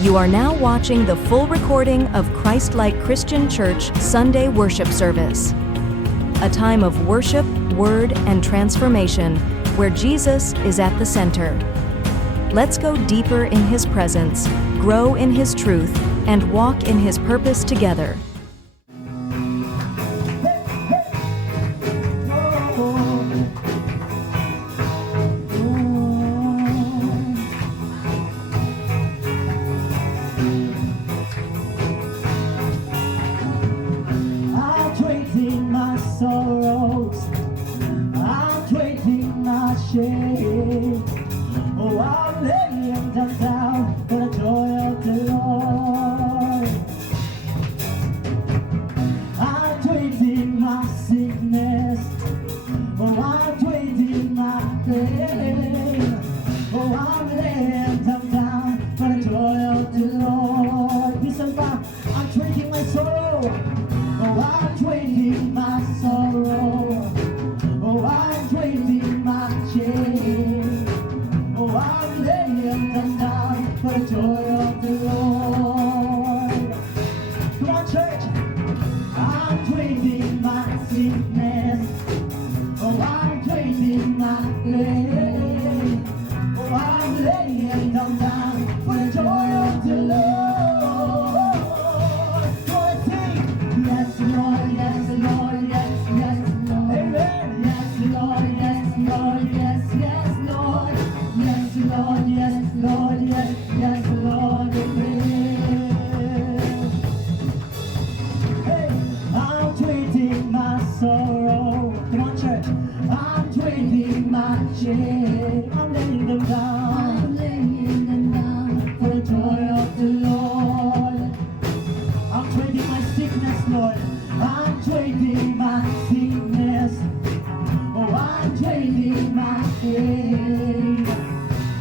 You are now watching the full recording of Christ-like Christian Church Sunday worship service. A time of worship, word, and transformation where Jesus is at the center. Let's go deeper in His presence, grow in His truth, and walk in His purpose together. Oh, I'm laying them down for the joy of the Lord. I'm trading my sickness. Oh, I'm trading my pain. Oh, I'm laying them down for the joy of the Lord. Listen pa, I'm trading my sorrow. Oh, I'm trading my sorrow. Oh, I'm trading my shame. Oh, I'm laying them down for the joy of the Lord. Come on, church. I'm trading my sickness. Oh, I'm trading my pain. Oh, I'm laying them down for the joy of the Lord. Go and sing. Yes, Lord, yes, Lord, yes, yes, Lord. Amen. Yes, Lord, yes, Lord, yes, yes, Lord. Yes, Lord, yes, Lord, yes, yes, Lord, amen. Hey, I'm trading my sorrow. Come on, church. I'm trading my shame. I'm laying them down. I'm laying them down for the joy of the Lord. I'm trading my sickness, Lord. I'm trading my sickness. Oh, I'm trading my pain.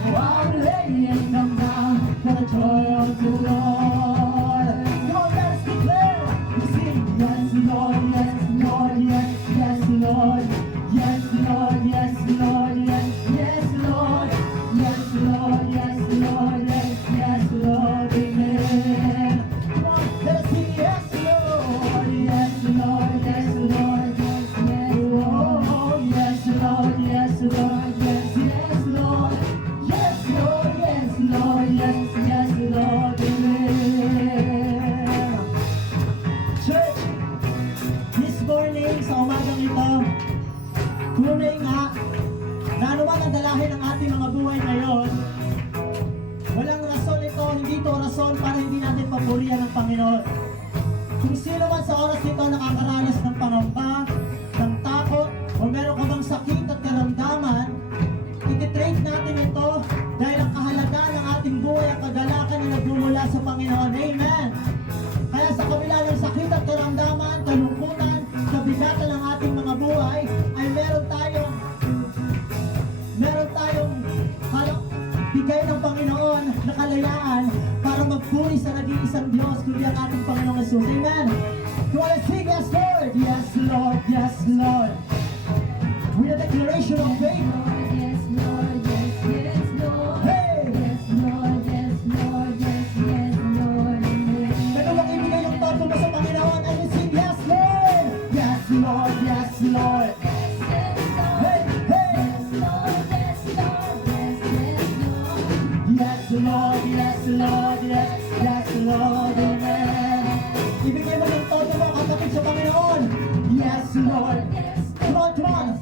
Oh, I'm laying them down for the joy of the Lord. Come on, let's declare. We sing, yes, Lord, yes, Lord, yes, yes, Lord. Yes, Lord, yes, Lord, yes, yes, Lord. Yes, Lord, yes, Lord, yes, yes, Lord, amen. Come on, let's sing, yes, Lord, yes, Lord, yes, Lord, yes, yes, Lord. Yes, Lord, yes, Lord, yes, yes, Lord. Yes, Lord, yes, Lord, yes, yes, Lord, amen. Church, this morning, sa umagang ito, tunay nga, na anuman ang dalahin ng ating mga buhay ngayon, walang rason ito, hindi ito rason para hindi natin papurihan ng Panginoon. Kung sino man sa oras nito nakakaranas ng pangamba, ng takot, o meron ka bang sakit at karamdaman, ititrade natin ito dahil ang kahalagaan ng ating buhay at kagalakan na nagmumula sa Panginoon. Amen! Kaya sa kabila ng sakit at karamdaman, kalungkutan, kabigatan ng ating mga buhay, ay meron tayong bigay ng Panginoon na kalayaan para magpuri sa nag-iisang Diyos, kundi ang ating Panginoong Jesus. Amen! You wanna sing, yes, Lord? Yes, Lord, yes, Lord. With a declaration of faith. Yes, Lord, yes, yes, Lord. Hey! Yes, Lord, yes, Lord, yes, yes, Lord. Pero wag ibigay yung todo mo sa Panginoon and you sing, yes, Lord! Yes, Lord, yes, Lord. Hey, hey! Yes, Lord, yes, Lord, yes, yes, Lord, amen. Ibigay mo yung todo mo kapatid sa Panginoon. Yes, Lord. Come on, come on.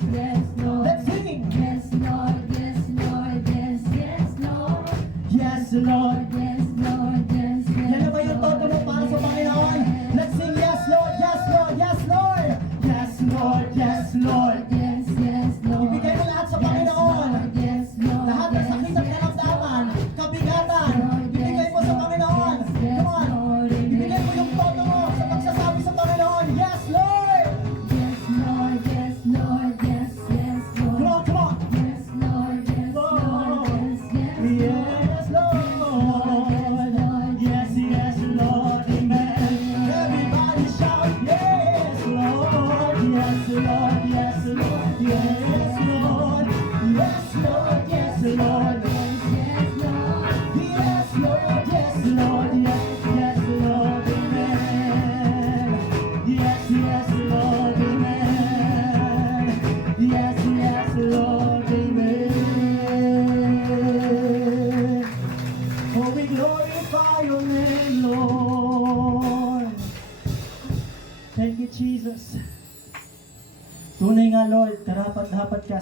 Let's sing. Yes, Lord, yes, Lord, yes, yes, Lord. Yes, Lord. Yes, Lord, yes, yes. Yan na ba yung todo mo para sa Panginoon? Let's sing, yes, Lord, yes, Lord, yes, Lord. Yes, Lord, yes, Lord. Yes, yes, Lord. Ibigay mo lahat sa Panginoon. Yes, Lord. Lahat ng sakit at karamdaman, kabigatan, ibigay mo sa Panginoon. Come on. Ibigay mo yung todo mo sa pagsasabi sa Panginoon. Yes, Lord. Yes, Lord, yes, Lord, yes, yes, Lord. Come on, come on. Yes, Lord, yes, Lord, yes, yes, Lord. Yes, Lord.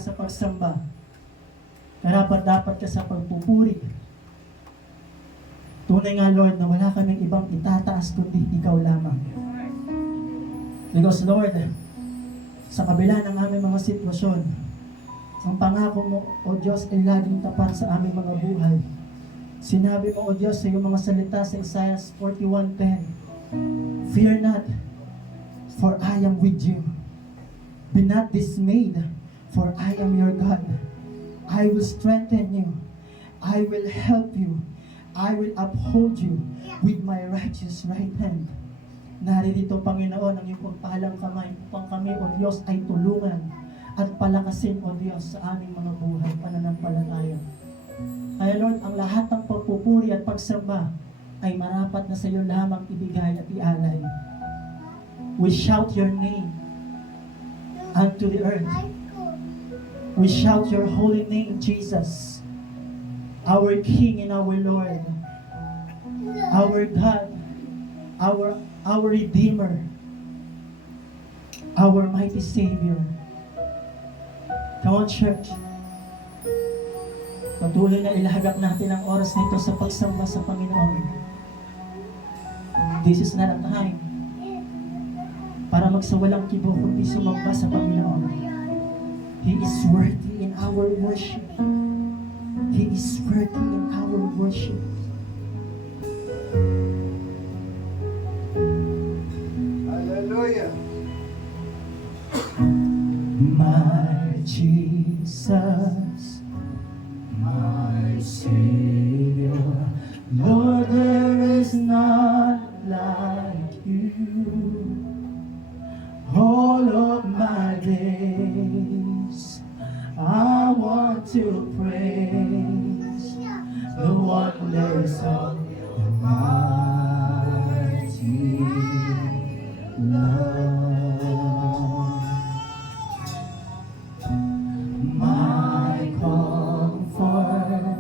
sa pagsamba. Karapat-dapat ka sa pagpupuri. Tunay nga, Lord, na wala kaming ibang itataas kundi ikaw lamang. Because, Lord, sa kabila ng aming mga sitwasyon, ang pangako mo, O Diyos, ay laging tapat sa aming mga buhay. Sinabi mo, O Diyos, sa iyong mga salita sa Isaiah 41:10, "Fear not, for I am with you. Be not dismayed, for I am your God. I will strengthen you. I will help you. I will uphold you with my righteous right hand." Naririto, Panginoon, ang iyong pagpalang kamay upang kami, O Diyos, ay tulungan at palakasin, O Diyos, sa aming mga buhay pananampalataya. Kaya, Lord, ang lahat ng pagpupuri at pagsamba ay marapat na sa iyo lamang ibigay at ialay. We shout your name unto the earth. We shout your holy name, Jesus, our King and our Lord, our God, our Redeemer, our mighty Savior. Come on, church. Patuloy na ilahagap natin ang oras na ito sa pagsamba sa Panginoon. This is not a time para magsawalang kibo, kundi sumamba sa Panginoon. He is worthy in our worship. He is worthy in our worship. Hallelujah. My Jesus, my Savior, Lord, there is none like you. All of my days, I want to praise the wonders of your mighty love. My comfort,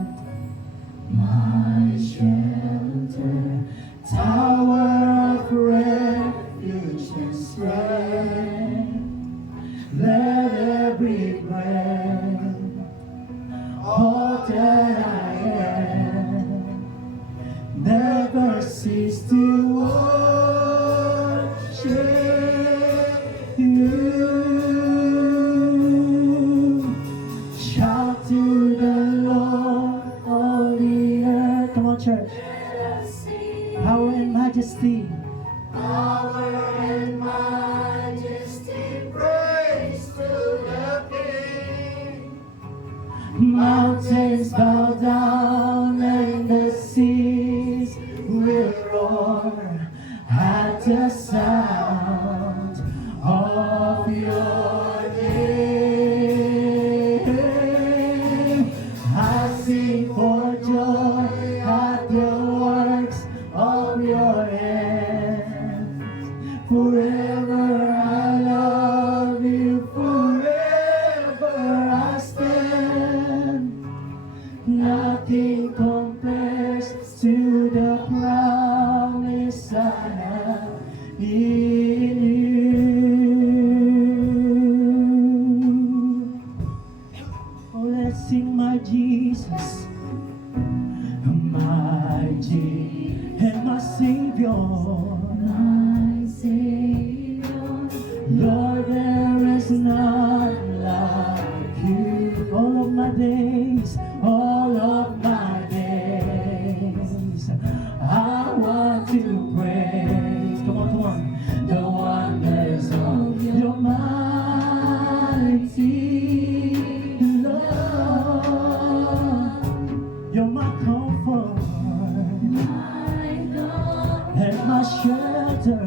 my shelter, tower of refuge and strength. Let every breath, all that I am, never cease to worship you. Shout to the Lord, all the earth. Come on, church. Power and majesty. Power and majesty, praise to the King. Mountains bow down and the seas will roar at the sound of your name. I sing for joy at the works of your hands. Forever I love you, forever I stand. Nothing compares to the promise I have in you. Oh, let's sing my Jesus, my Jesus and my Savior. My Savior, Lord, there is none like you. All of my days, all of my days, I want to praise. Come on, come on. The wonders of your mighty love. You're my comfort my God, and my shelter.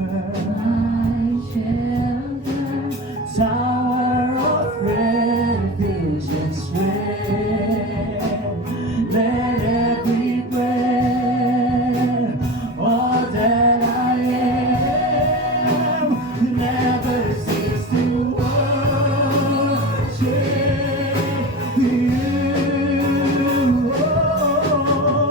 my shelter, Tower of refuge and strength. Let every breath, all that I am, never cease to worship you. Oh,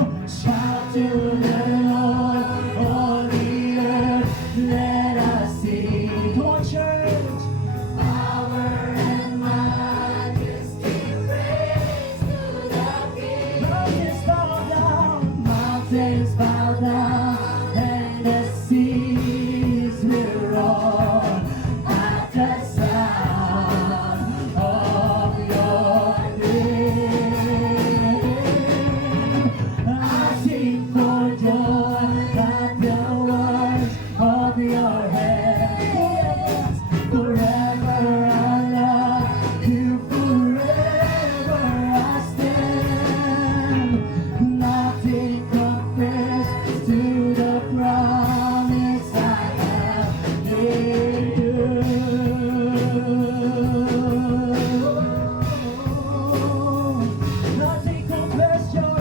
mountains bow down and the seas will roar at the sound of your name. I sing for joy at the words of your hands. Forever I love you, forever I stand. Nothing compares to the promise I have in you. Nothing compares your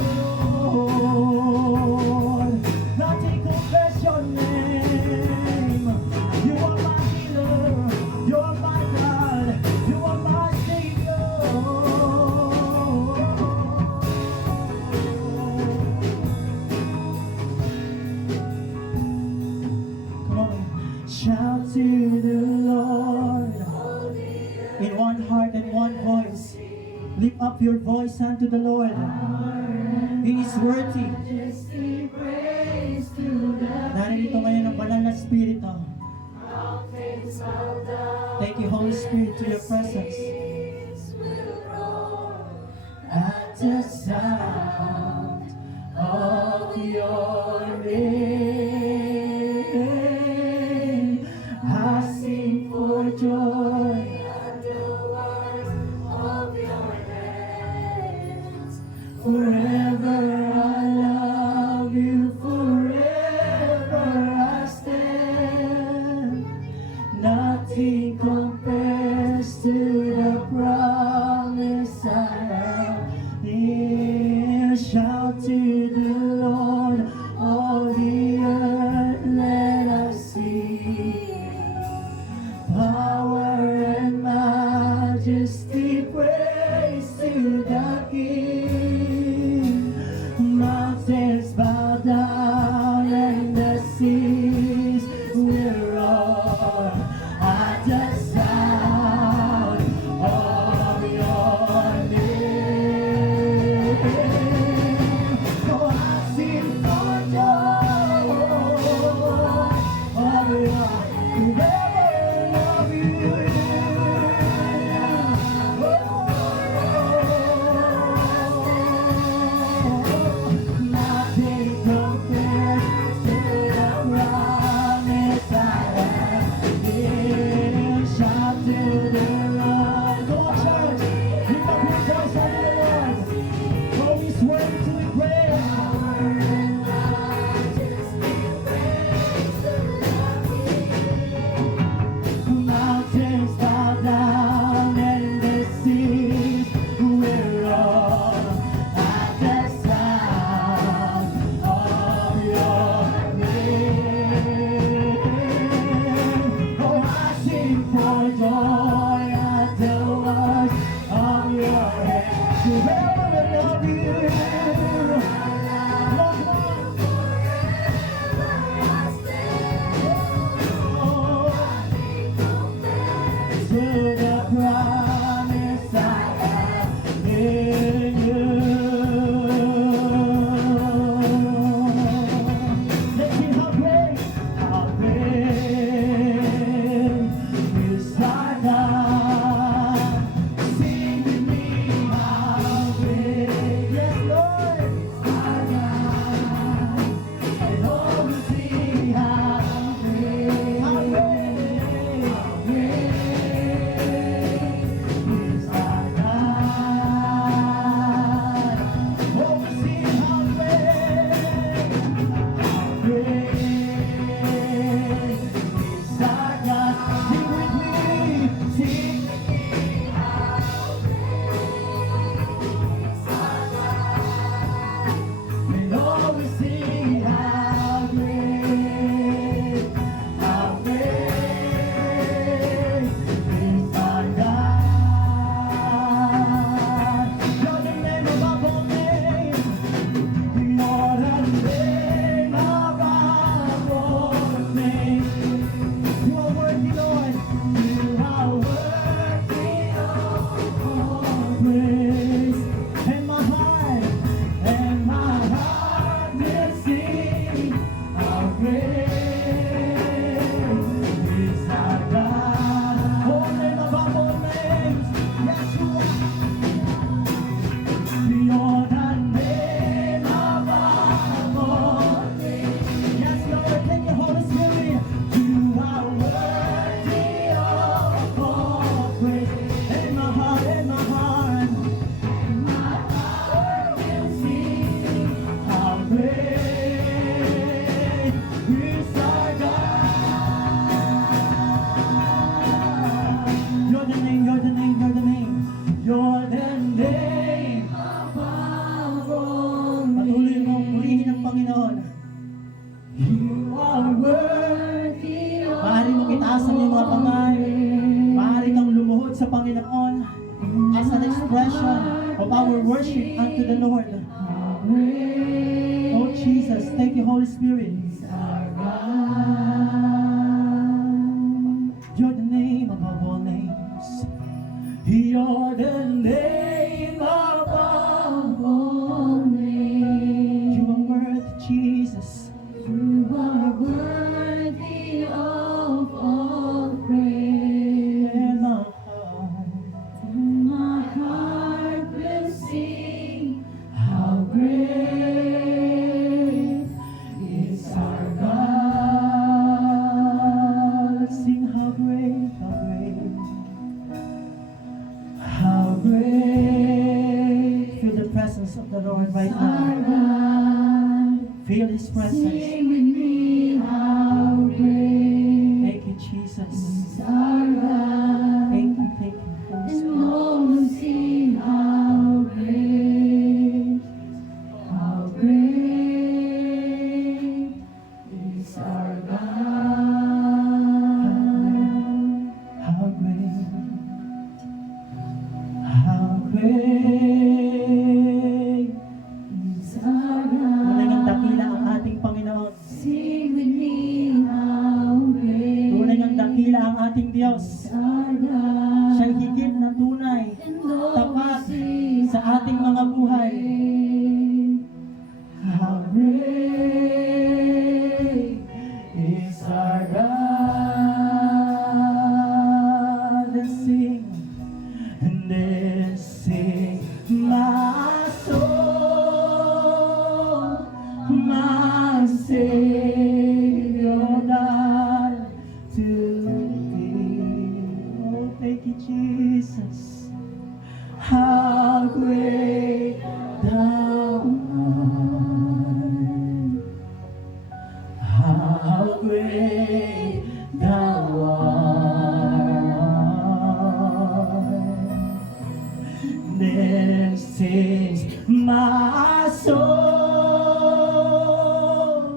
Lord. Nothing compares your name. You are my healer. You are my God. You are my Savior. Come on, shout to the Lord in one heart and one voice. Lift up your voice unto the Lord. He is worthy. Majesty, praise to the Naririto ngayon ang banal na Espiritu. mountains bow down. Thank you, Holy Spirit, to your presence. Seas will roar. At the sound of your name, I sing for joy. At the words of your hands. Forever I love you, forever I stand. Nothing compares to the promise I have here. Shout to the Lord, all the earth, let us sing. Power and majesty, praise to the King. Mountains bow down and the seas will roar at the sound of your name. Oh, I mga kamay. Maaari kang lumuhod sa Panginoon as an expression of our worship unto the Lord. Oh Jesus, thank you, Holy Spirit. You're the name above all names. You're the name above all names. You are worthy, Jesus. You are worthy of all praise. And My heart will sing how great is our God. sing how great, how great, how great. Feel the presence of the Lord right Our now. God. Feel His presence. Sing with me how great Thank you, Jesus. is our God. Thank you, Holy And Spirit. all will see how great is our God. How great, how great. Is our Tunay ngang dakila God. ang ating Panginoon. Sing with me how great Tunay ngang dakila ang ating Diyos. is our God. Siya'y higit na tunay, And all tapat will see sa ating mga buhay. how great Is our God. And then sing, my soul, my Savior died to thee. Oh, thank you, Jesus. How great thou art. How great thou art. Then sings my soul,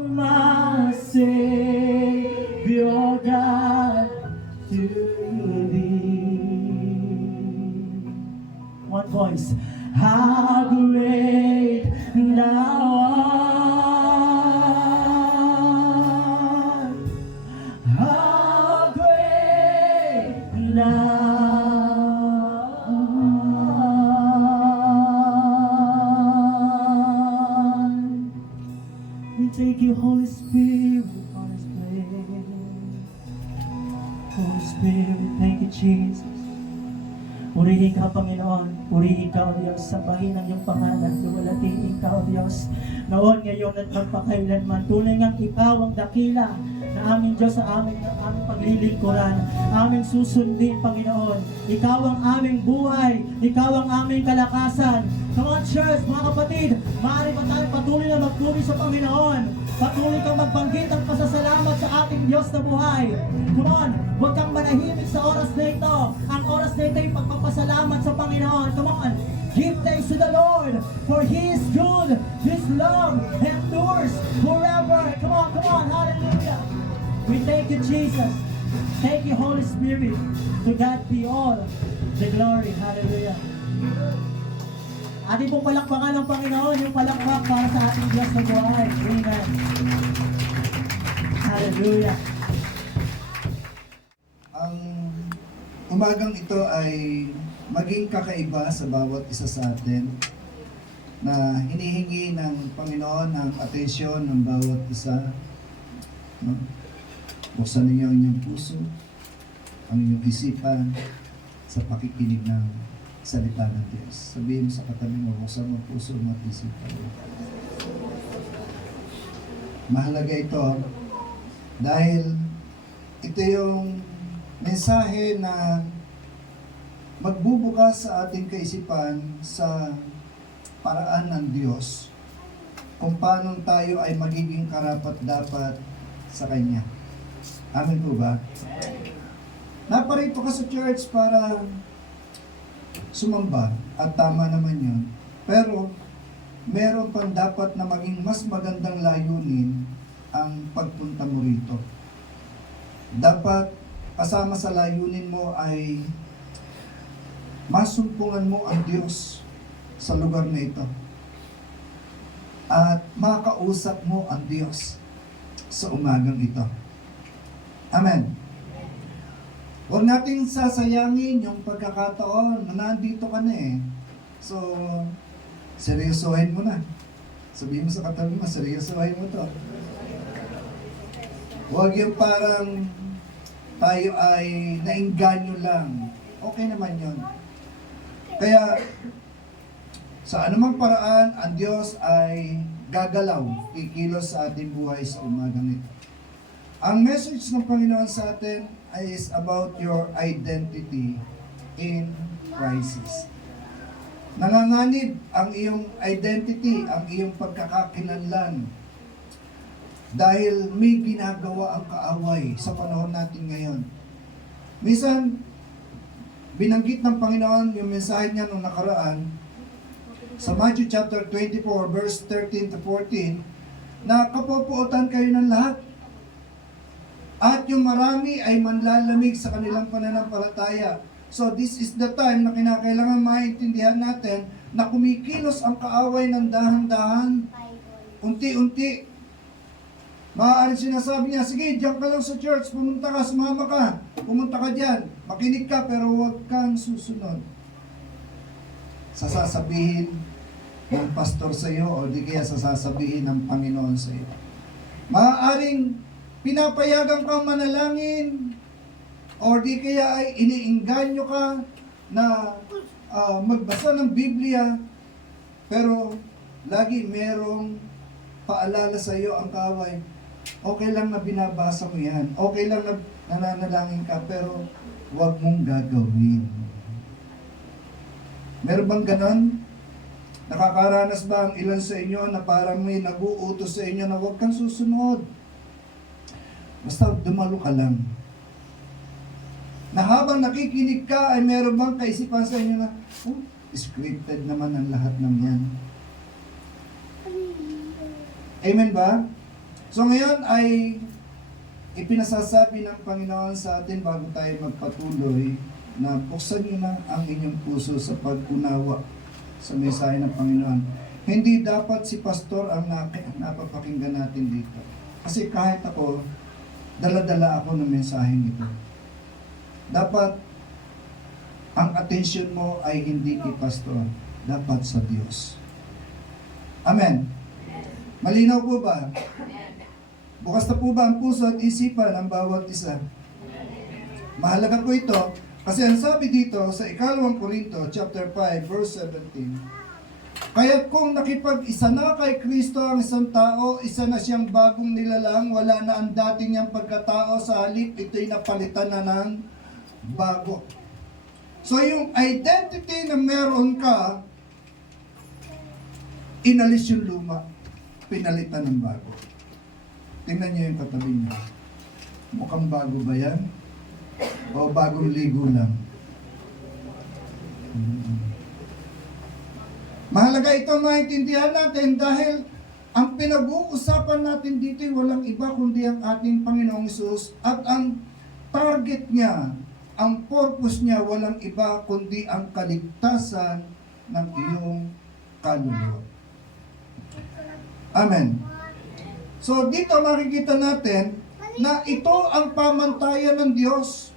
my Savior God to thee. One voice. How great thou art. How great thou art. We thank you, Holy Spirit, for this place. Holy Spirit, thank you, Jesus. Purihin ka, Panginoon. Purihin ka, O Diyos, sambahin ang iyong pangalan. Duwalatiin ka, O Diyos, noon, ngayon, at magpakailanman. Tunay ngang ikaw ang dakila na aming Diyos sa aming paglilingkuran, aming susundin, Panginoon. Ikaw ang aming buhay. Ikaw ang aming kalakasan. Come on, church, mga kapatid, maaari pa tayo patuloy na magpuri sa Panginoon. Patuloy kang magbanggit ang pasasalamat sa ating Diyos na buhay. Come on, huwag kang manahimik sa oras na ito. Ang oras na ito ay pagpapasalamat sa Panginoon. Come on, give thanks to the Lord, for He is good. His love endures forever. Come on, hallelujah. We thank you, Jesus. Thank you, Holy Spirit. To God be all the glory. Hallelujah. Ating pong palakpakan ng Panginoon, yung palakpak para sa ating Diyos na buhay. Amen. Hallelujah. Ang umagang ito ay maging kakaiba sa bawat isa sa atin na hinihingi ng Panginoon ang atensyon ng bawat isa. No? Buksan ninyo ang inyong puso, ang inyong isipan sa pakikinig ng salita ng Diyos. Sabihin mo sa katabi mo, buksan mo ang puso mo at isipan mo. Mahalaga ito dahil ito yung mensahe na magbubukas sa ating kaisipan sa paraan ng Diyos kung paano tayo ay magiging karapat-dapat sa Kanya. Amen po ba? Naparito ka sa church para sumamba at tama naman yun. Pero meron pang dapat na maging mas magandang layunin ang pagpunta mo rito. Dapat kasama sa layunin mo ay masumpungan mo ang Diyos sa lugar na ito. At makausap mo ang Diyos sa umagang ito. Amen. Huwag nating sasayangin yung pagkakataon na nandito ka na eh. So, seryosohin mo na. Sabihin mo sa katabi mo, seryosohin mo to. Huwag yung parang tayo ay nainganyo lang. Okay naman yun. Kaya, sa anumang paraan, ang Diyos ay gagalaw, kikilos sa ating buhay sa umagang ito. Ang message ng Panginoon sa atin is about your identity in crisis. Nanganganib ang iyong identity, ang iyong pagkakakilanlan. Dahil may ginagawa ang kaaway sa panahon natin ngayon. Minsan, binanggit ng Panginoon yung mensahe niya nung nakaraan sa Matthew chapter 24 verse 13 to 14 na kapupuotan kayo ng lahat. At yung marami ay manlalamig sa kanilang pananampalataya. So this is the time na kinakailangan maintindihan natin na kumikilos ang kaaway ng dahan-dahan, unti-unti. Maaaring sinasabi niya, sige, diyan ka lang sa church, pumunta ka, sumama ka, pumunta ka diyan, makinig ka, pero huwag kang susunod. Sasasabihin ng pastor sa iyo o di kaya sasabihin ng Panginoon sa iyo. Maaaring pinapayagan kang manalangin o di kaya ay iniinganyo ka na magbasa ng Biblia, pero lagi merong paalala sa iyo ang kaaway. Okay lang na binabasa mo yan. Okay lang na nananalangin ka, pero huwag mong gagawin. Meron bang ganon? Nakakaranas ba ang ilan sa inyo na parang may nag-uutos sa inyo na huwag kang susunod? Basta dumalo ka lang. Na habang nakikinig ka, ay meron bang kaisipan sa inyo na, oh, scripted naman ang lahat ng yan. Amen ba? So ngayon ay ipinasasabi ng Panginoon sa atin bago tayo magpatuloy na buksan niyo na ang inyong puso sa pag-unawa sa mensahe ng Panginoon. Hindi dapat si pastor ang napapakinggan natin dito. Kasi kahit ako, dala-dala ako ng mensaheng ito. Dapat ang atensyon mo ay hindi kay pastor, dapat sa Diyos. Amen. Malinaw po ba? Bukas na po ba ang puso at isipan ng bawat isa? Mahalaga po ito kasi ang sabi dito sa 2 Corinto chapter 5 verse 17, kaya't kung nakipag-isa na kay Kristo ang isang tao, isa na siyang bagong nilalang, wala na ang dating niyang pagkatao, sa halip ito'y napalitan na ng bago. So yung identity na meron ka, inalis yung luma, pinalitan ng bago. Tingnan niyo yung katabi niyo. Mukhang bago ba yan? O bagong ligo lang? Mahalaga ito maintindihan natin dahil ang pinag-uusapan natin dito ay walang iba kundi ang ating Panginoong Hesus, at ang target niya, ang purpose niya, walang iba kundi ang kaligtasan ng iyong kaluluwa. Amen. So dito makikita natin na ito ang pamantayan ng Diyos.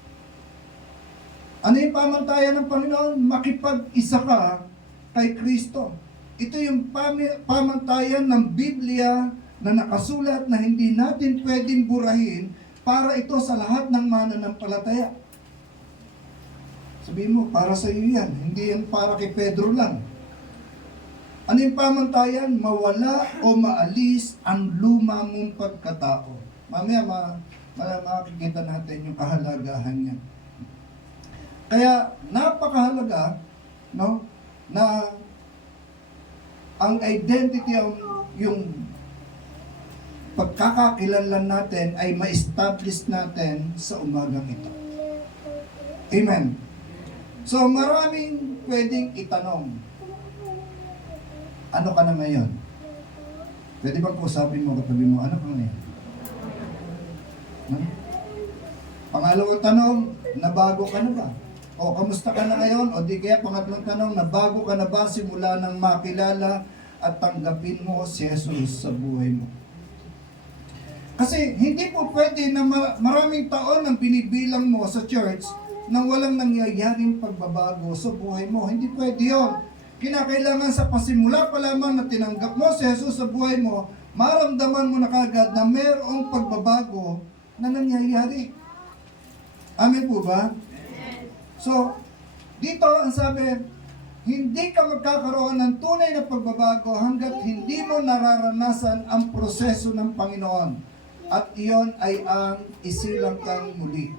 Ano yung pamantayan ng Panginoon? Makipag-isa ka kay Kristo. Ito yung pamantayan ng Biblia na nakasulat na hindi natin pwedeng burahin para ito sa lahat ng mananampalataya. Sabihin mo, para sa iyo yan. Hindi yan para kay Pedro lang. Ano yung pamantayan? Mawala o maalis ang luma mong pagkatao. Mamaya makikita natin yung kahalagahan niya. Kaya napakahalaga, no, na ang identity, yung pagkakakilanlan natin ay ma-establish natin sa umagang ito. Amen. So maraming pwedeng itanong. Ano ka na ngayon? Pwede bang kusapin mo katabi mo, ano ka ngayon? No? Pangalawang tanong, nabago ka na ba? O kamusta ka na ngayon? O di kaya pangatlong tanong, nabago ka na ba simula nang makilala at tanggapin mo si Jesus sa buhay mo? Kasi hindi po pwede na maraming taon ang binibilang mo sa church nang walang nangyayaring pagbabago sa buhay mo. Hindi pwede yun. Kinakailangan sa pasimula pa lamang na tinanggap mo si Jesus sa buhay mo, maramdaman mo na kagad na mayroong pagbabago na nangyayari. Amen po ba? So, dito ang sabi, hindi ka magkakaroon ng tunay na pagbabago hanggat hindi mo nararanasan ang proseso ng Panginoon. At iyon ay ang isilang kang muli.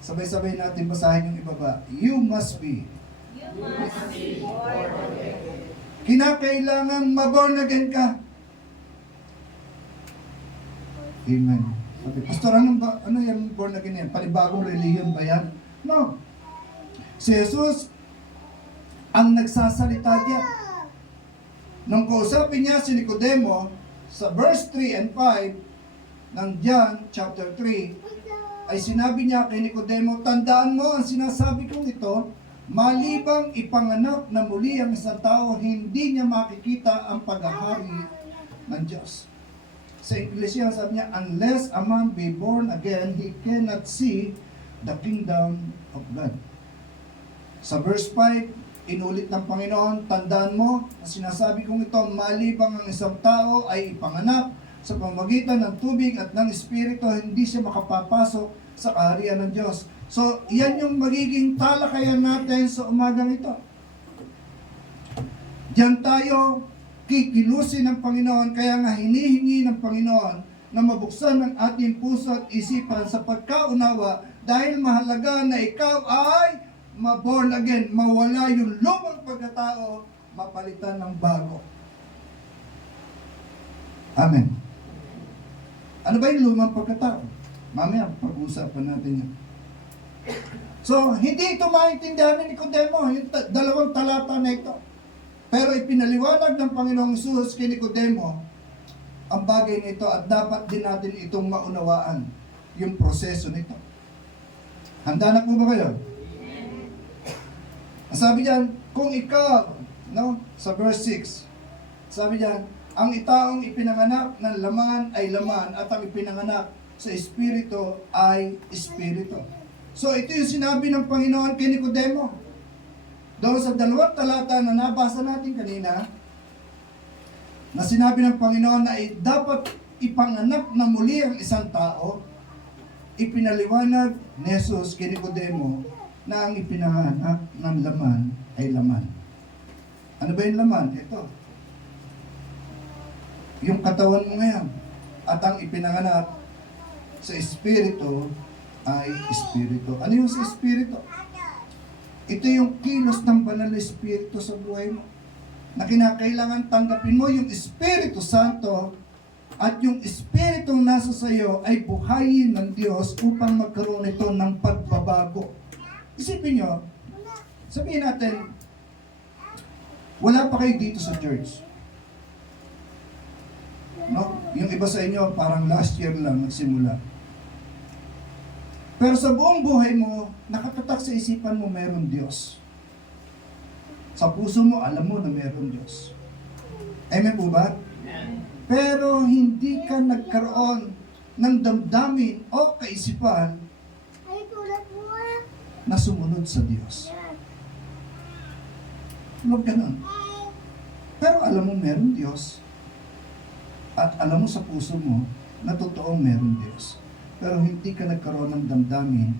Sabay-sabay natin basahin yung ibaba. You must be. Kinakailangan ma-born again ka. Amen. Okay. Pastor, ano yung born again yan? Panibagong religion ba yan? No. Si Jesus ang nagsasalita diyan. Nung kausapin niya si Nicodemo sa verse 3 and 5 ng John chapter 3, ay sinabi niya kay Nicodemo, tandaan mo ang sinasabi kong ito, malibang ipanganak na muli ang isang tao, hindi niya makikita ang paghahari ng Diyos. Sa Iglesia, sabi niya, unless a man be born again, he cannot see the kingdom of God. Sa verse 5, inulit ng Panginoon, tandaan mo, ang sinasabi kong ito, malibang ang isang tao ay ipanganak sa pamamagitan ng tubig at ng Espiritu, hindi siya makapapasok sa kaharian ng Diyos. So, yan yung magiging talakayan natin sa umagang ito. Diyan tayo kikilusin ng Panginoon, kaya nga hinihingi ng Panginoon na mabuksan ang ating puso at isipan sa pagkaunawa dahil mahalaga na ikaw ay ma-born again, mawala yung lumang pagkatao, mapalitan ng bago. Amen. Ano ba yung lumang pagkatao? Mamaya, pag-uusapan natin yan. So, hindi ito maintindihan ni Nicodemo, yung dalawang talata na ito. Pero ipinaliwanag ng Panginoong Jesus kay Nicodemo ang bagay nito at dapat din natin itong maunawaan, yung proseso nito. Handa na po ba kayo? Sabi diyan, kung ikaw, no, sa verse 6, sabi diyan, ang itaong ipinanganak ng laman ay laman at ang ipinanganak sa Espiritu ay Espiritu. So ito yung sinabi ng Panginoon kay Nicodemo. Doon sa dalawang talata na nabasa natin kanina, na sinabi ng Panginoon na dapat ipanganak na muli ang isang tao, ipinaliwanag ni Jesus kay Nicodemo na ang ipinanganak ng laman ay laman. Ano ba yung laman? Ito. Yung katawan mo ngayon. At ang ipinanganak sa Espiritu ay Espiritu. Ano yung sa Espiritu? Ito yung kilos ng banal na Espiritu sa buhay mo. Na kinakailangan tanggapin mo yung Espiritu Santo at yung Espiritong nasa sa iyo ay buhayin ng Diyos upang magkaroon ito ng pagbabago. Isipin nyo, sabihin natin, wala pa kayo dito sa church. No? Yung iba sa inyo, parang last year lang nagsimula. Pero sa buong buhay mo, nakatatak sa isipan mo, meron Diyos. Sa puso mo, alam mo na meron Diyos. Amen po ba? Pero hindi ka nagkaroon ng damdamin o kaisipan na sumunod sa Diyos. Huwag ganun. Pero alam mo meron Diyos. At alam mo sa puso mo na totoong meron Diyos. Pero hindi ka nagkaroon ng damdamin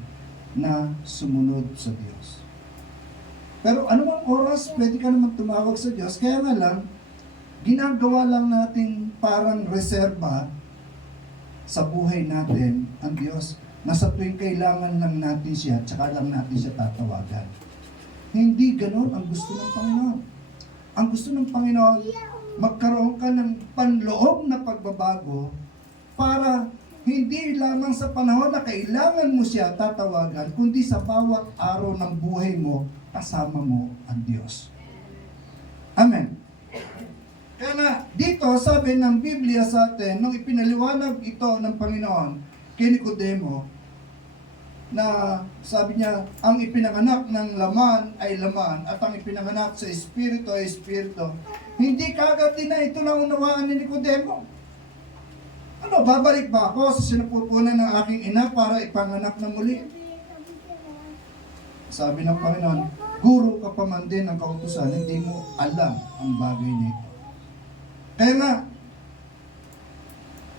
na sumunod sa Diyos. Pero anumang oras, pwede ka naman tumawag sa Diyos. Kaya nga lang, ginagawa lang natin parang reserba sa buhay natin ang Diyos na sa tuwing kailangan lang natin siya, tsaka lang natin siya tatawagan. Hindi ganon ang gusto ng Panginoon. Ang gusto ng Panginoon, magkaroon ka ng panloob na pagbabago para hindi lamang sa panahon na kailangan mo siya tatawagan, kundi sa bawat araw ng buhay mo, kasama mo ang Diyos. Amen. Kaya nga, dito sabi ng Biblia sa atin, nung ipinaliwanag ito ng Panginoon kay Nicodemo, na sabi niya, ang ipinanganak ng laman ay laman at ang ipinanganak sa espiritu ay espiritu. Hindi kagad din na ito naunawaan ni Nicodemo. Ano, babalik ba ako sa sinapupunan ng aking ina para ipanganak na muli? Sabi ng Panginoon, guro ka pa man din ng kautusan, hindi mo alam ang bagay nito. Kaya nga,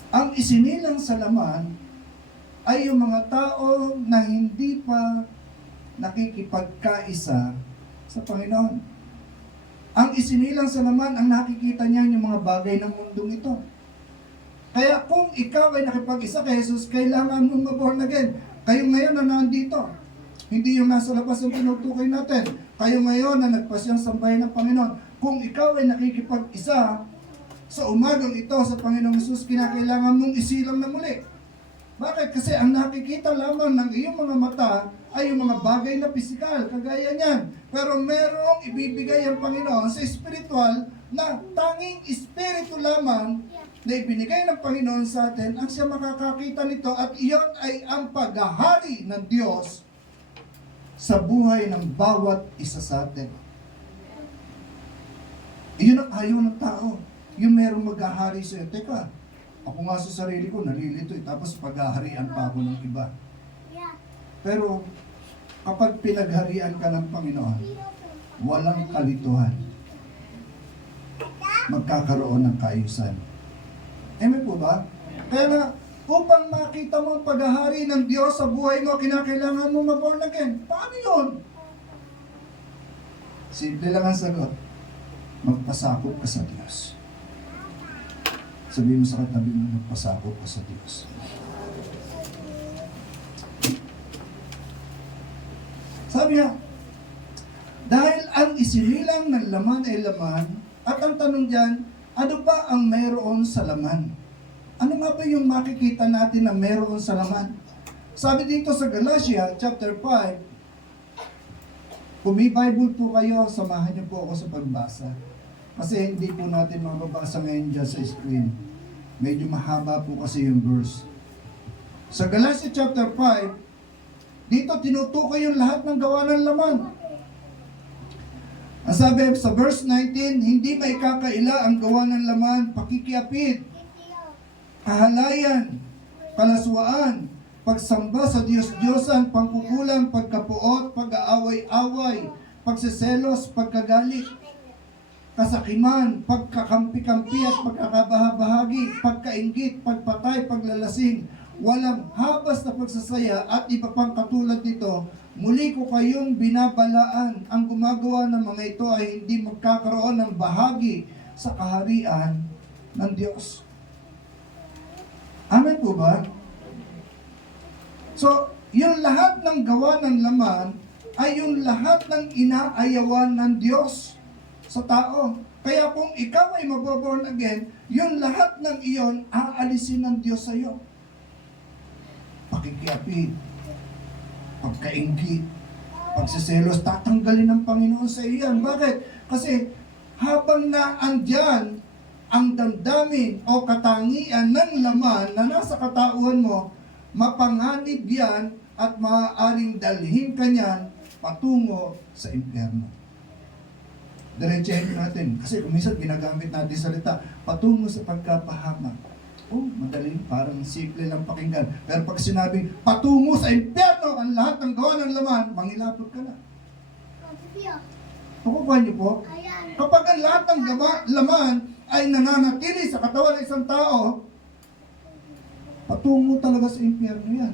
ang isinilang sa laman ay yung mga tao na hindi pa nakikipagkaisa sa Panginoon. Ang isinilang sa laman, ang nakikita niya yung mga bagay ng mundong ito. Kaya kung ikaw ay nakipag-isa kay Jesus, kailangan mong ma-born again. Kayo ngayon na nandito, hindi yung nasa labas ang tinutukoy natin. Kayo ngayon na nagpasyang sambahin ng Panginoon. Kung ikaw ay nakikipag-isa sa umagang ito sa Panginoong Jesus, kinakailangan mong isilang na muli. Bakit? Kasi ang nakikita lamang ng iyong mga mata ay yung mga bagay na pisikal, kagaya niyan. Pero merong ibibigay ang Panginoon sa spiritual na tanging espiritu lamang na ibinigay ng Panginoon sa atin ang siya makakakita nito at iyon ay ang paghahari ng Diyos sa buhay ng bawat isa sa atin. Iyon ang ayaw ng tao. Yung merong maghahari sa'yo. Teka, ako nga sa sarili ko, nalilito tapos paghaharian pa ako ng iba. Pero kapag pinagharian ka ng Panginoon, walang kalituhan. Magkakaroon ng kaayusan. Amen po ba? Kaya nga, upang makita mo ang paghahari ng Diyos sa buhay mo, kinakailangan mo ma-born again. Paano yun? Simple lang ang sagot. Magpasakop ka sa Diyos. Sabihin mo sa katabi mo, magpasakop ka sa Diyos. Sabi niya, dahil ang isinilang ng laman ay laman, at ang tanong diyan, ano ba ang mayroon sa laman? Ano nga ba yung makikita natin na mayroon sa laman? Sabi dito sa Galatia, chapter 5, kung may Bible po kayo, samahan niyo po ako sa pagbasa. Kasi hindi po natin mababasa ngayon dyan sa screen. Medyo mahaba po kasi yung verse. Sa Galatia chapter 5, dito tinutukoy yung lahat ng gawa ng laman. Ang sabi sa verse 19, hindi maikakaila ang gawa ng laman, pakikiapid, kahalayan, kalaswaan, pagsamba sa Diyos-Diyosan, pangkukulang, pagkapuot, pag-aaway-away, pagseselos, pagkagalit, kasakiman, pagkakampi-kampi at pagkakabahabahagi, pagkainggit, pagpatay, paglalasing, walang habas na pagsasaya at iba pang katulad nito. Muli ko kayong binabalaan, ang gumagawa ng mga ito ay hindi magkakaroon ng bahagi sa kaharian ng Diyos. Amen po ba? So, yung lahat ng gawa ng laman ay yung lahat ng inaayawan ng Diyos sa tao. Kaya kung ikaw ay maboborn again, yung lahat ng iyon aalisin ng Diyos sa iyo. Pakikiapid, pagkainggit, pagsiselos, tatanggalin ng Panginoon sa iyan. Bakit? Kasi habang naandyan ang damdamin o katangian ng laman na nasa katauhan mo, mapanganib yan at maaaring dalhin ka niyan patungo sa impyerno. Diretsahin natin. Kasi kung minsan ginagamit natin salita, patungo sa pagkapahamak. Oh, madaling, parang simple lang pakinggan. Pero pag sinabing, patungo sa impyerno ang lahat ng gawa ng laman, mangilapot ka na. Nakukuha niyo po? Kapag ang lahat ng laman ay nananatili sa katawan ng isang tao, patungo talaga sa impyerno yan.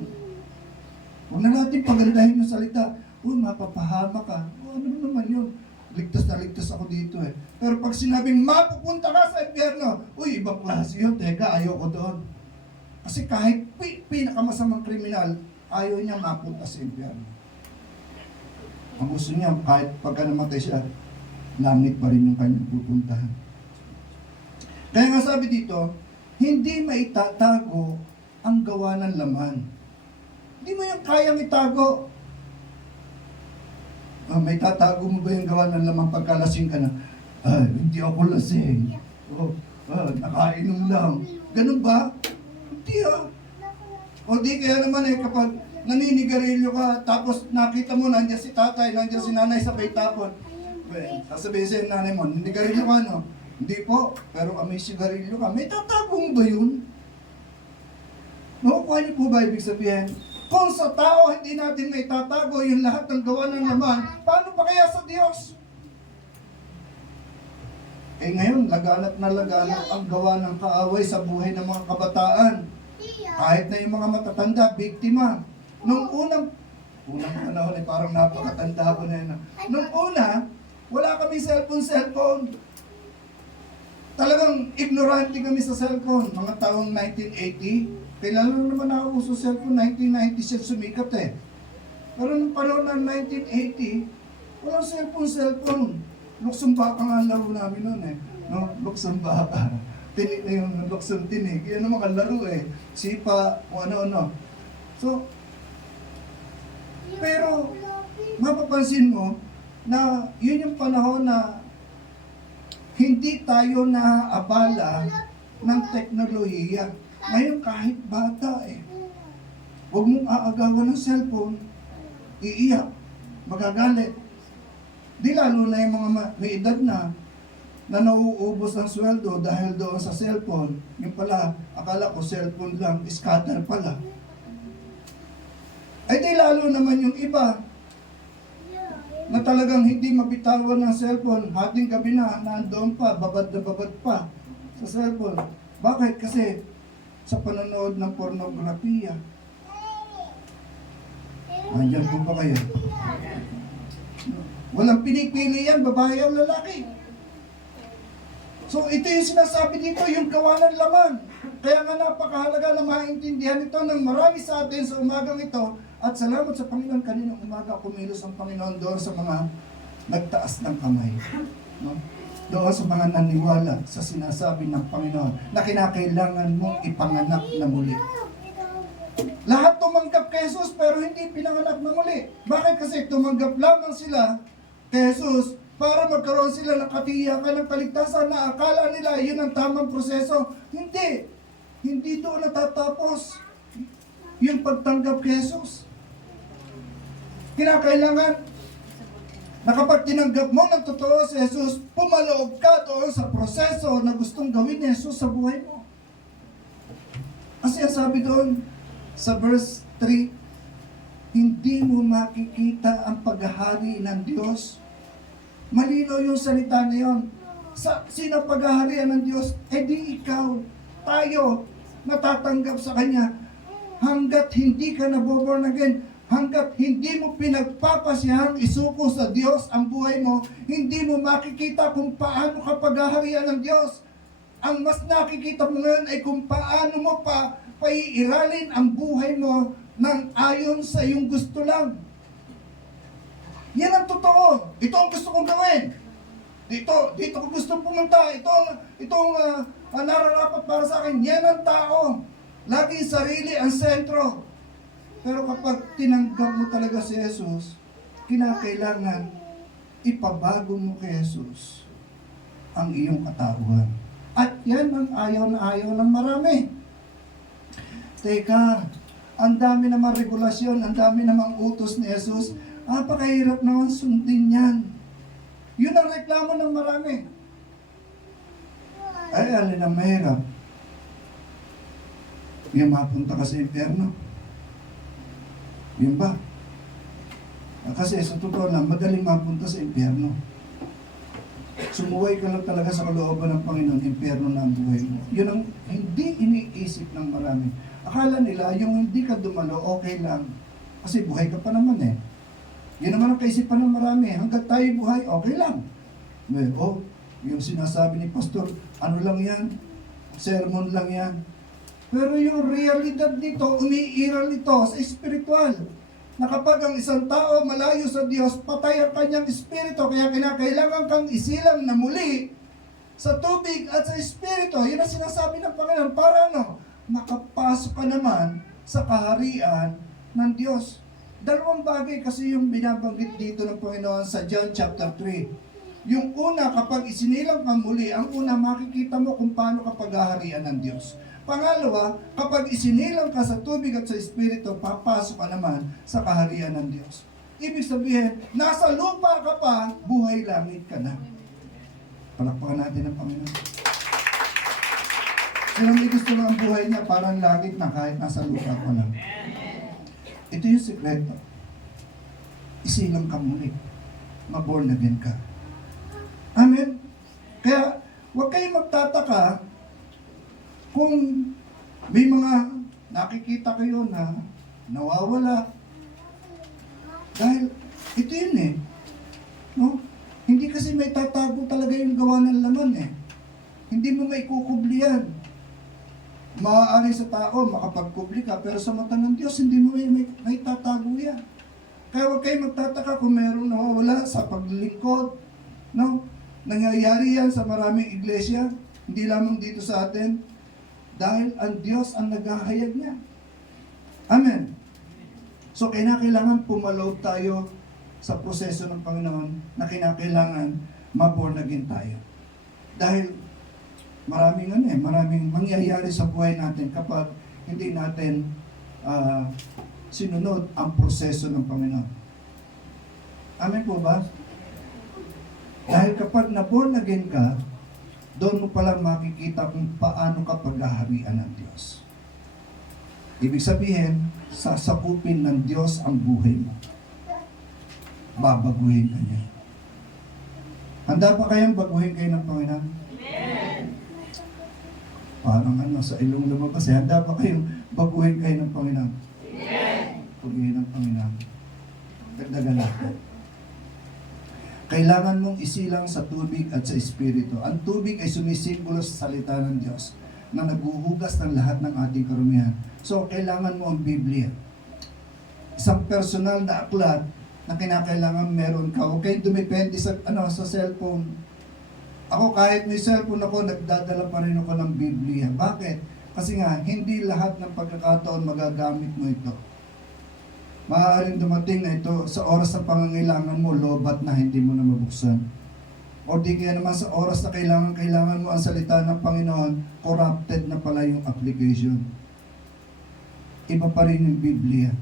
Huwag na natin pagandahin yung salita. Mapapahama ka. Ano naman yun? Ligtas na ligtas ako dito eh. Pero pag sinabing mapupunta ka sa impyerno, ibang klase yun. Teka, ayoko doon. Kasi kahit pinakamasamang kriminal, ayaw niya mapunta sa impyerno. Ang gusto niya, kahit pagka namatay siya, langit pa rin yung kanyang pupuntahan. Kaya nga sabi dito, hindi maitatago ang gawa ng laman. Hindi mo yung kayang itago. May tatago mo ba yung gawa ng laman pagkalasing ka na? Hindi ako lasing. Nakainom lang. Ganun ba? Hindi O di kaya naman kapag naninigarilyo ka, tapos nakita mo nandiyan si tatay, nandiyan si nanay sabay tapon. Sasabihin sa'yo nanay mo, naninigarilyo ka, no? Hindi po, pero may sigarilyo ka. May tatagong ba yun? Nakukuha niyo po ba ibig sabihin? Kung sa tao hindi natin may tatago yung lahat ng gawa ng laman, paano pa kaya sa Diyos? Eh ngayon, laganap na laganap ang gawa ng kaaway sa buhay ng mga kabataan. Kahit na yung mga matatanda, biktima. Nung unang panahon, parang napakatanda ko na yun. Nung una, wala kami cellphone. Talagang ignorante kami sa cellphone. Mga taong 1980, kailan lang naman nakauso cellphone, 1997 sumikat eh. Pero nung panahon ng 1980, walang cellphone. Luksong-baka nga ang laro namin noon eh. No? Luksong-baka. Tinig na yung luksong-tinig. Yan ang mga laro eh. Sipa, o ano-ano. So, pero, mapapansin mo na yun yung panahon na hindi tayo naaabala ng teknolohiya. Ngayon kahit bata eh. Huwag mong aagawan ng cellphone, iiyak, magagalit. Di lalo na yung mga may edad na nauubos ang sweldo dahil doon sa cellphone. Yung pala, akala ko cellphone lang, scatter pala. Ay di lalo naman yung iba na talagang hindi mabitawan ng cellphone, hating gabi na, nandoon pa, babad na babad pa sa cellphone. Bakit? Kasi sa panonood ng pornografiya. Andiyan po ba kayo? Walang pinipili yan, babae o lalaki. So ito yung sinasabi dito, yung gawa ng laman. Kaya nga napakahalaga na maintindihan ito ng marami sa atin sa umagang ito. At salamat sa Panginoon, kaninang umaga kumilos ang Panginoon doon sa mga nagtaas ng kamay. No? Doon sa mga naniwala sa sinasabi ng Panginoon na kinakailangan mong ipanganak na muli. Lahat tumanggap kay Jesus pero hindi pinanganak na muli. Bakit? Kasi tumanggap lamang sila kay Jesus para magkaroon sila ng katiyakan ng kaligtasan na akala nila yun ang tamang proseso. Hindi. Hindi doon natatapos yung pagtanggap kay Jesus. Kinakailangan na kapag tinanggap mo ng totoo si Jesus, pumaloob ka doon sa proseso na gustong gawin ni Jesus sa buhay mo. Kasi ang sabi doon sa verse 3, hindi mo makikita ang paghahari ng Diyos. Malinaw yung salita na yun. Sino paghaharian ng Diyos? Eh di ikaw, tayo, natatanggap sa Kanya. Hanggat hindi ka naboborn again, hanggat hindi mo pinagpapasiyang isuko sa Diyos ang buhay mo, hindi mo makikita kung paano ka paghaharian ng Diyos. Ang mas nakikita mo ngayon ay kung paano mo paiiralin ang buhay mo ng ayon sa iyong gusto lang. Yan ang totoo. Ito ang gusto kong gawin. Dito ko gusto pumunta. Itong nararapat para sa akin. Yan ang tao. Laging sarili ang sentro. Pero kapag tinanggap mo talaga si Jesus, kinakailangan ipabago mo kay Jesus ang iyong katauhan. At yan ang ayaw na ayaw ng marami. Teka, ang dami namang regulasyon, ang dami namang utos ni Jesus, napakahirap naman sundin yan. Yun ang reklamo ng marami. Ay, alin ang mahirap? Yung mapunta ka sa impyerno. Yun ba? Kasi sa totoo lang, madaling mapunta sa impyerno. Sumuway ka lang talaga sa kalooban ng Panginoon, impyerno na ang buhay mo. Yun ang hindi iniisip ng marami. Akala nila, yung hindi ka dumalo, okay lang. Kasi buhay ka pa naman eh. Yun naman ang kaisipan ng marami. Hanggat tayo buhay, okay lang. Yung sinasabi ni Pastor, ano lang yan? Sermon lang yan. Pero yung realidad nito, umiiral ito sa espiritual. Na kapag ang isang tao malayo sa Diyos, patay ang kanyang espiritu. Kaya kinakailangan kang isilang na muli sa tubig at sa espiritu. Yun ang sinasabi ng Panginoon. Para makapasok ka naman sa kaharian ng Diyos. Dalawang bagay kasi yung binabanggit dito ng Panginoon sa John chapter 3. Yung una, kapag isinilang ka muli, ang una, makikita mo kung paano ka paghaharian ng Diyos. Pangalawa, kapag isinilang ka sa tubig at sa Espiritu, papasok ka naman sa kaharian ng Diyos. Ibig sabihin, nasa lupa ka pa, buhay langit ka na. Palakpakan natin ang Panginoon. Sino may gusto ng buhay niya, parang langit na kahit nasa lupa pa lang. Ito yung sekreto. Isilang ka muli. Maborn again ka. Amen? Kaya, huwag kayong magtataka kung may mga nakikita kayo na nawawala. Dahil, ito yun eh. No? Hindi kasi may tatago talaga yung gawa ng laman eh. Hindi mo may kukubli yan. Maaari sa tao, makapagkubli ka, pero sa mata ng Diyos, hindi mo may tatago yan. Kaya huwag kayong magtataka kung mayroong nawawala sa paglilingkod. No? Nangyayari yan sa maraming iglesia, hindi lamang dito sa atin, dahil ang Diyos ang naghahayag niya. Amen. So, kailangan pumaload tayo sa proseso ng Panginoon na kinakailangan maborn again tayo. Dahil maraming mangyayari sa buhay natin kapag hindi natin sinunod ang proseso ng Panginoon. Amen po ba? Dahil kapag na-born again ka, doon mo palang makikita kung paano ka paghaharian ng Diyos. Ibig sabihin, sasakupin ng Diyos ang buhay mo. Babaguhin ka niya. Handa pa kayang baguhin kayo ng Panginoon? Amen! Parang sa ilong lumabas eh. Handa pa kayong baguhin kayo ng Panginoon? Amen! Baguhin ng Panginoon. Dagdagan natin. Kailangan mong isilang sa tubig at sa Espiritu. Ang tubig ay sumisimbolo sa salita ng Diyos na naghuhugas ng lahat ng ating karumihan. So, kailangan mo ang Biblia. Isang personal na aklat na kinakailangan meron ka. Huwag kayong dumepende sa cellphone. Ako kahit may cellphone ako, nagdadala pa rin ako ng Biblia. Bakit? Kasi nga, hindi lahat ng pagkakataon magagamit mo ito. Maaaring dumating na ito sa oras na pangangailangan mo, lobat na hindi mo na mabuksan. O di kaya naman sa oras na kailangan mo ang salita ng Panginoon, corrupted na pala yung application. Iba pa rin yung Biblia,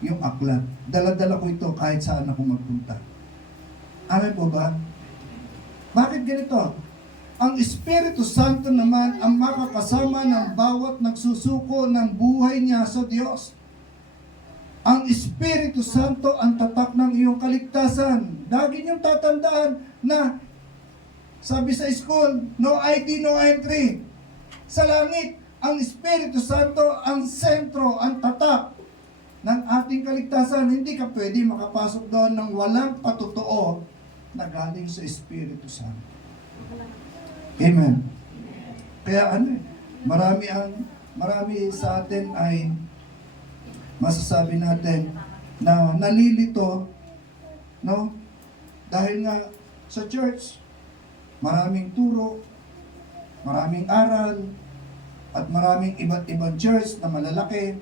yung aklat. Dala-dala ko ito kahit saan ako magpunta. Amen po ba? Bakit ganito? Ang Espiritu Santo naman ang makakasama ng bawat nagsusuko ng buhay niya sa Diyos. Ang Espiritu Santo ang tatak ng iyong kaligtasan. Lagi niyong tatandaan na sabi sa school, no ID, no entry. Sa langit, ang Espiritu Santo ang sentro, ang tatak ng ating kaligtasan. Hindi ka pwede makapasok doon ng walang patotoo na galing sa Espiritu Santo. Amen. Kaya marami sa atin ay masasabi natin na nalilito, no? Dahil nga sa church, maraming turo, maraming aral, at maraming iba't ibang church na malalaki,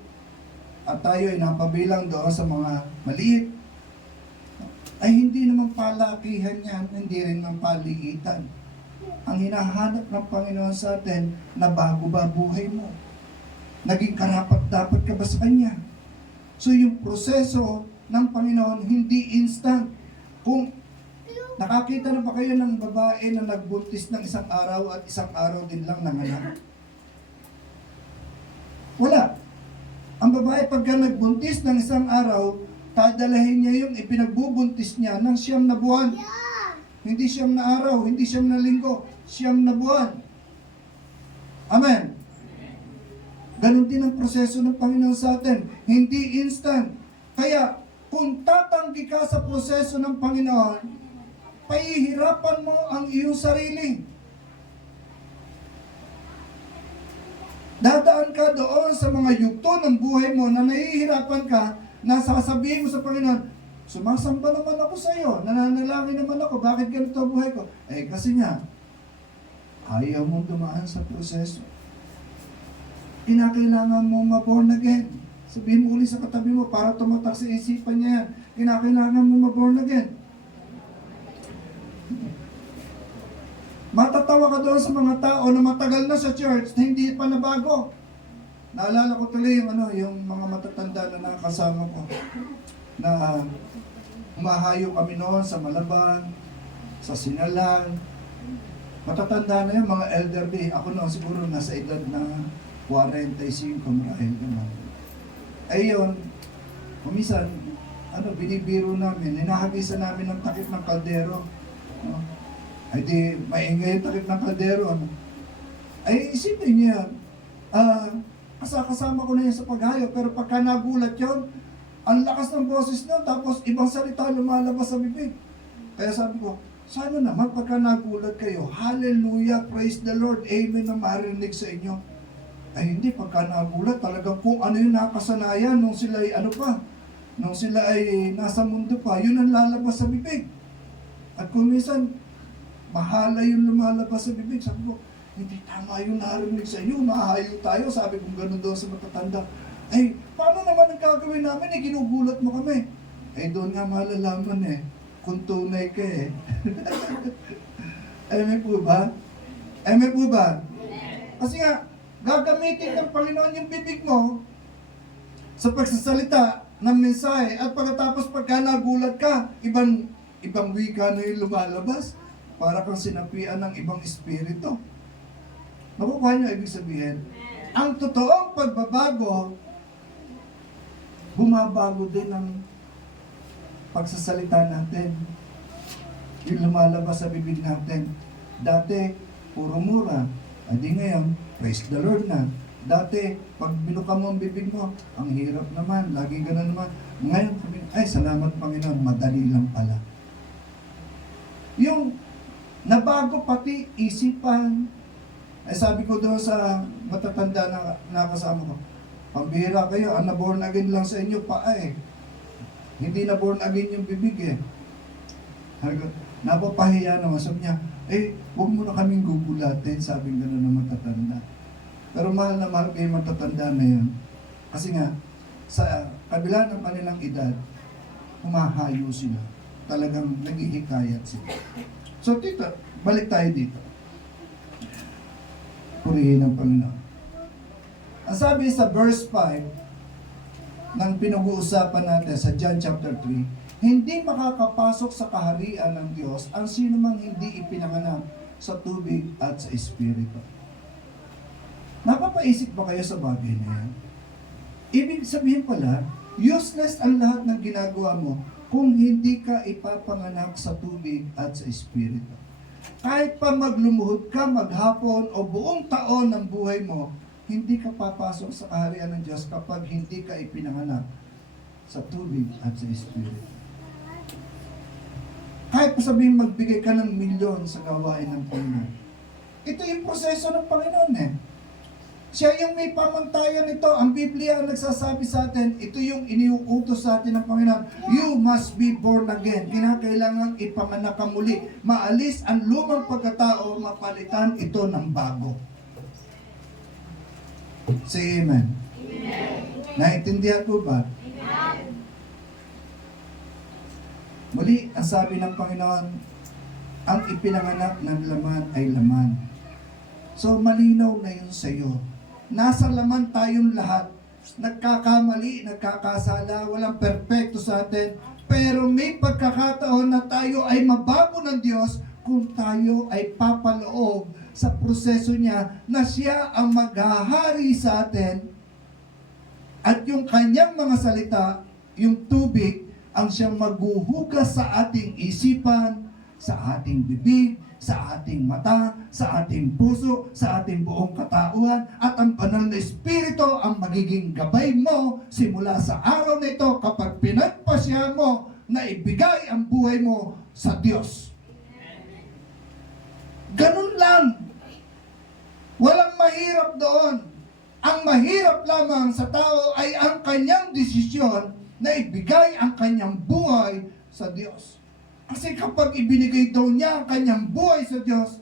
at tayo ay napabilang doon sa mga maliit, ay hindi naman palakihan yan, hindi rin naman paliitan. Ang hinahanap ng Panginoon sa atin, na bago ba buhay mo? Naging karapat-dapat ka ba sa Kanya? So yung proseso ng Panginoon, hindi instant. Kung nakakita na ba kayo ng babae na nagbuntis ng isang araw at isang araw din lang nanganak? Wala. Ang babae pagka nagbuntis ng isang araw, dadalahin niya yung ipinagbubuntis niya ng 9 na buwan. Hindi 9 na araw, hindi 9 na linggo, 9 na buwan. Amen. Ganon din ang proseso ng Panginoon sa atin. Hindi instant. Kaya, kung tatanggi ka sa proseso ng Panginoon, pahihirapan mo ang iyong sarili. Dadaan ka doon sa mga yugto ng buhay mo na nahihirapan ka, na sasabihin mo sa Panginoon, sumasamba naman ako sa iyo, nananalangin naman ako, bakit ganito ang buhay ko? Eh kasi nga, ayaw mong dumaan sa proseso. Kinakailangan mo ma-born again. Sabihin mo uli sa katabi mo para tumatak sa isipan niya yan. Kinakailangan mo ma-born again. maawa ka doon sa mga tao na matagal na sa church na hindi pa nabago. Naalala ko tuloy yung mga matatanda na nakakasama ko na humahayo kami noon sa Malaban, sa Sinalan. Matatanda na yung mga elderly. Ako noon siguro nasa edad na 45 marahil naman. Ayun, kumisan, binibiro namin, hinahagisan namin ng takip ng kaldero. No? Ay di, maingay yung takip ng kaldero. Ay, isipin niya, kasama ko na yan sa paghayo, pero pagka nagulat yun, ang lakas ng boses na, tapos ibang salita lumalabas sa bibig. Kaya sabi ko, sana naman pagka nagulat kayo, hallelujah, praise the Lord, amen na marinig sa inyo. Ay hindi, pagka nagulat, talagang kung ano yung nakasanayan nung sila ay nung sila ay nasa mundo pa, yun ang lalabas sa bibig. At kung minsan, mahala yung lumalabas sa bibig, sabi ko, hindi tama yung narinig sa iyo, mahahayo tayo, sabi kong gano'n daw sa matatanda. Ay, paano naman ang gagawin namin? Ginugulat mo kami. Ay, doon nga malalaman kung tunay ka Amen po ba? Amen po ba? Kasi nga, gagamitin ng Panginoon yung bibig mo sa pagsasalita ng mensahe at pagkatapos pagka nagulat ka, ibang wika na yung lumalabas para kang sinapian ng ibang espiritu. Nakukuha niyo ibig sabihin? Ang totoong pagbabago, bumabago din ang pagsasalita natin. Yung lumalabas sa bibig natin. Dati, puro mura. Adi ngayon, praise the Lord na. Dati, pag binuka mo ang bibig mo, ang hirap naman, lagi ganun naman. Ngayon, ay, salamat Panginoon, madali lang pala. Yung nabago pati isipan. Ay sabi ko doon sa matatanda na nakasama ko, pambihira kayo, ang na-born again lang sa inyo, paa Hindi na-born again yung bibig Napapahiya naman. Sabi niya, huwag mo na kaming gugulatin, sabi nga ng matatanda. Pero mahal na mahal kayo matatanda na yun. Kasi nga, sa kabila ng kanilang edad, humahayo sila. Talagang naghihikayat sila. So, tito, balik tayo dito. Purihin ang Panginoon. Ang sabi sa verse 5, ng pinag-uusapan natin sa John chapter 3, hindi makakapasok sa kaharian ng Diyos ang sino mang hindi ipinanganak sa tubig at sa Espiritu. Napapaisip ba kayo sa bagay na yan? Ibig sabihin pala, useless ang lahat ng ginagawa mo kung hindi ka ipapanganak sa tubig at sa Espiritu. Kahit pa maglumuhod ka maghapon o buong taon ng buhay mo, hindi ka papasok sa kaharian ng Diyos kapag hindi ka ipinanganak sa tubig at sa Espiritu. Kahit pa sabihin magbigay ka ng milyon sa gawain ng Panginoon. Ito yung proseso ng Panginoon Siya yung may pamantayan nito. Ang Biblia ang nagsasabi sa atin, ito yung iniuutos sa atin ng Panginoon. You must be born again. Kinakailangan ipanganak ka muli. Maalis ang lumang pagkatao, mapalitan ito ng bago. Say amen. Amen. Naintindihan po ba? Amen. Muli, ang sabi ng Panginoon, ang ipinanganak ng laman ay laman. So, malinaw na yun sa iyo. Nasa laman tayong lahat. Nagkakamali, nagkakasala, walang perpekto sa atin. Pero may pagkakataon na tayo ay mabago ng Diyos kung tayo ay papaloob sa proseso niya na siya ang maghahari sa atin at yung kanyang mga salita, yung tubig, ang siyang maghuhugas sa ating isipan, sa ating bibig, sa ating mata, sa ating puso, sa ating buong katauhan, at ang banal na Espiritu ang magiging gabay mo simula sa araw na ito kapag pinagpasya mo na ibigay ang buhay mo sa Diyos. Ganun lang. Walang mahirap doon. Ang mahirap lamang sa tao ay ang kanyang desisyon na ibigay ang kanyang buhay sa Diyos. Kasi kapag ibinigay daw niya ang kanyang buhay sa Diyos,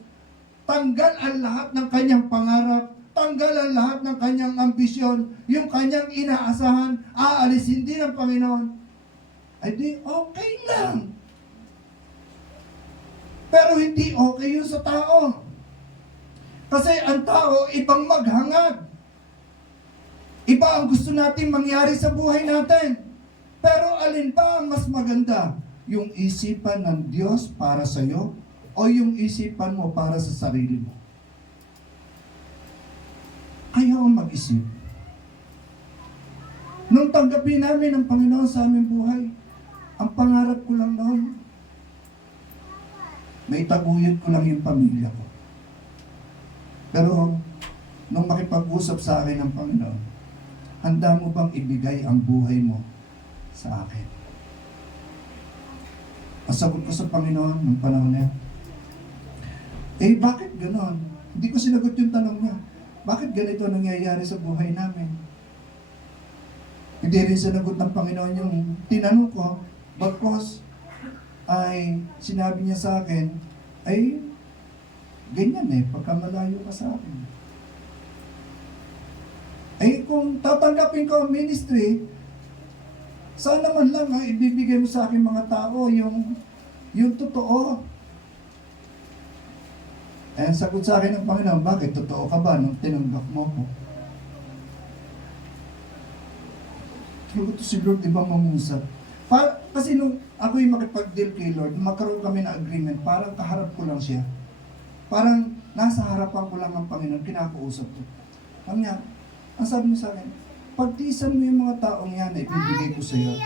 tanggal ang lahat ng kanyang pangarap, tanggal ang lahat ng kanyang ambisyon, yung kanyang inaasahan, aalisin din ng Panginoon, ay di okay lang. Pero hindi okay yun sa tao. Kasi ang tao, ibang maghangad. Iba ang gusto natin mangyari sa buhay natin. Pero alin ba ang mas maganda? Yung isipan ng Diyos para sa iyo o yung isipan mo para sa sarili mo? Kaya ang mag-isip. Nung tanggapin namin ang Panginoon sa aming buhay, ang pangarap ko lang noon, may taguyod ko lang yung pamilya ko. Pero, nung makipag-usap sa akin ng Panginoon, handa mo bang ibigay ang buhay mo sa akin? Ang sagot ko sa Panginoon nung panahon niya, bakit ganon? Hindi ko sinagot yung tanong niya. Bakit ganito nangyayari sa buhay namin? Hindi rin sinagot ng Panginoon yung tinanong ko, bagkos ay sinabi niya sa akin, ay ganyan pagka malayo ka sa akin. Kung tatanggapin ko ang ministry, sana man lang ibibigay mo sa akin mga tao yung totoo. Ang sagot sa akin ng Panginoon, bakit totoo ka ba nung tinanggap mo ko? Ito si Lord, di ba mangusap? Kasi nung ako yung makipag-deal kay Lord, magkaroon kami ng agreement, parang kaharap ko lang siya. Parang nasa harapan ko lang ang Panginoon, kinakausap ko. Ang sabi niya sa akin, pagtisan mo yung mga taong yan, ibibigay ko sa iyo.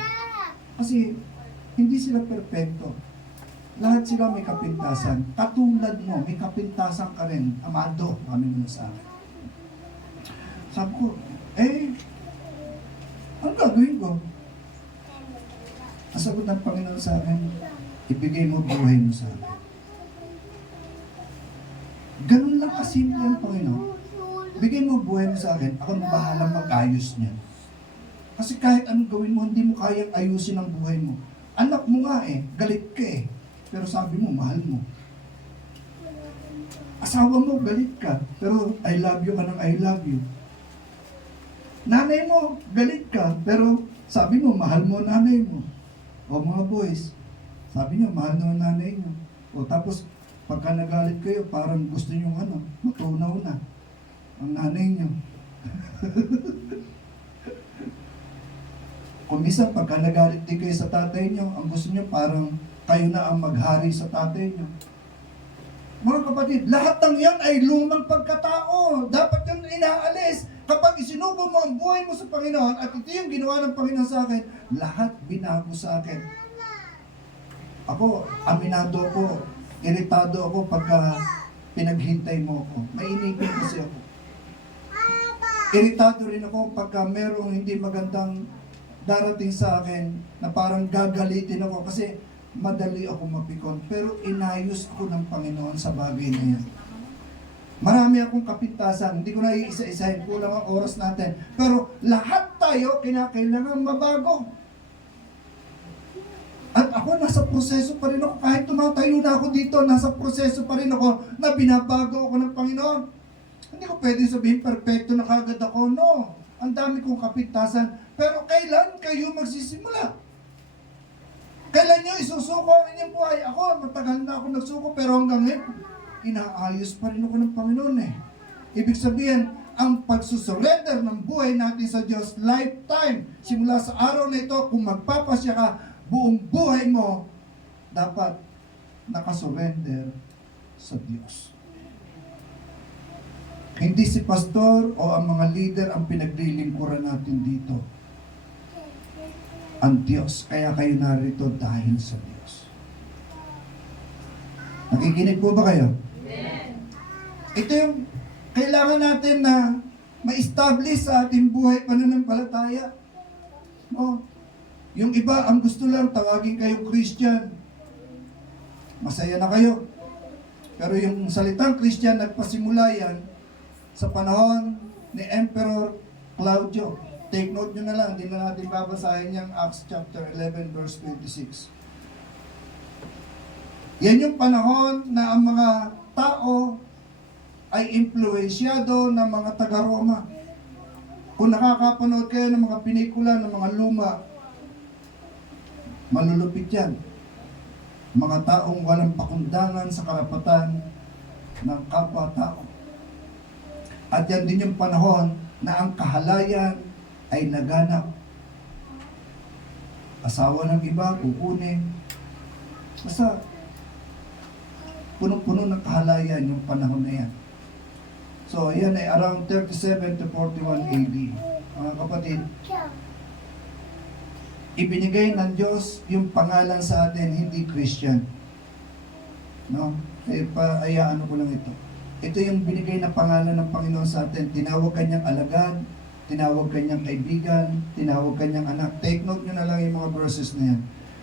Kasi hindi sila perfecto. Lahat sila may kapintasan. Katulad mo, may kapintasan ka rin. Amado, kami mo sa akin. Sabi ko, ang gagawin ko? Ang sagot ng Panginoon sa akin, ibigay mo buhay mo sa akin. Ganun lang kasimple ang Panginoon. Bigay mo buhay mo sa akin, ako na bahala mag-ayos niyan. Kasi kahit anong gawin mo, hindi mo kayang ayusin ang buhay mo. Anak mo nga galit ka pero sabi mo, mahal mo. Asawa mo, galit ka, pero I love you ka ng I love you. Nanay mo, galit ka, pero sabi mo, mahal mo nanay mo. O mga boys, sabi niyo, mahal mo nanay mo. O tapos, pagka nagalit kayo, parang gusto niyo matunaw na ang nanay niyo. Kung minsan, pagka nagalit din kayo sa tatay niyo, ang gusto niyo parang kayo na ang maghari sa tatay niyo. Mga kapatid, lahat ng yan ay lumang pagkatao. Dapat yun inaalis. Kapag isinubo mo ang buhay mo sa Panginoon, at ito yung ginawa ng Panginoon sa akin, lahat binago sa akin. Ako, aminado ako, iritado ako pagka pinaghintay mo ako. Mainipin kasi ako. Iritado rin ako pagka merong hindi magandang darating sa akin na parang gagalitin ako kasi madali ako mapikon. Pero inayos ko ng Panginoon sa bagay na yan. Marami akong kapintasan, hindi ko na iisa-isahin, kulang ang oras natin. Pero lahat tayo kinakailangan mabago. At ako, nasa proseso pa rin ako. Kahit tumatayo na ako dito, nasa proseso pa rin ako na binabago ako ng Panginoon. Hindi ko pwede sabihin perfecto na kagad ako. No, ang dami kong kapintasan. Pero kailan kayo magsisimula? Kailan nyo isusuko ang inyong buhay? Ako, matagal na ako nagsuko, pero hanggang ngayon, inaayos pa rin ako ng Panginoon Ibig sabihin, ang pagsusurrender ng buhay natin sa Diyos, lifetime, simula sa araw na ito, kung magpapasya ka, buong buhay mo, dapat nakasurrender sa Diyos. Hindi si pastor o ang mga leader ang pinaglilingkuran natin dito. Ang Diyos. Kaya kayo narito dahil sa Diyos. Nakikinig po ba kayo? Amen. Ito yung kailangan natin na ma-establish sa ating buhay pananampalataya. No? Yung iba, ang gusto lang, tawagin kayo Christian. Masaya na kayo. Pero yung salitang Christian, nagpasimula yan sa panahon ni Emperor Claudio. Take note nyo na lang, hindi na natin babasahin yung Acts chapter 11 verse 26. Yan yung panahon na ang mga tao ay impluensyado ng mga taga-Roma. Kung nakakapanood kayo ng mga pelikula, ng mga luma, malulupit yan. Mga taong walang pakundangan sa karapatan ng kapwa-tao. At yan din yung panahon na ang kahalayan ay laganap. Asawa ng iba, kukunin. Basta, punong-puno ng kahalayan yung panahon na yan. So, yan ay around 37 to 41 AD. Mga kapatid, ibinigay ng Diyos yung pangalan sa atin, hindi Christian. No? Ayaan ko lang ito. Ito yung binigay na pangalan ng Panginoon sa atin. Tinawag kanyang alagad, tinawag kanyang kaibigan, tinawag kanyang anak. Take note nyo na lang yung mga verses na yan.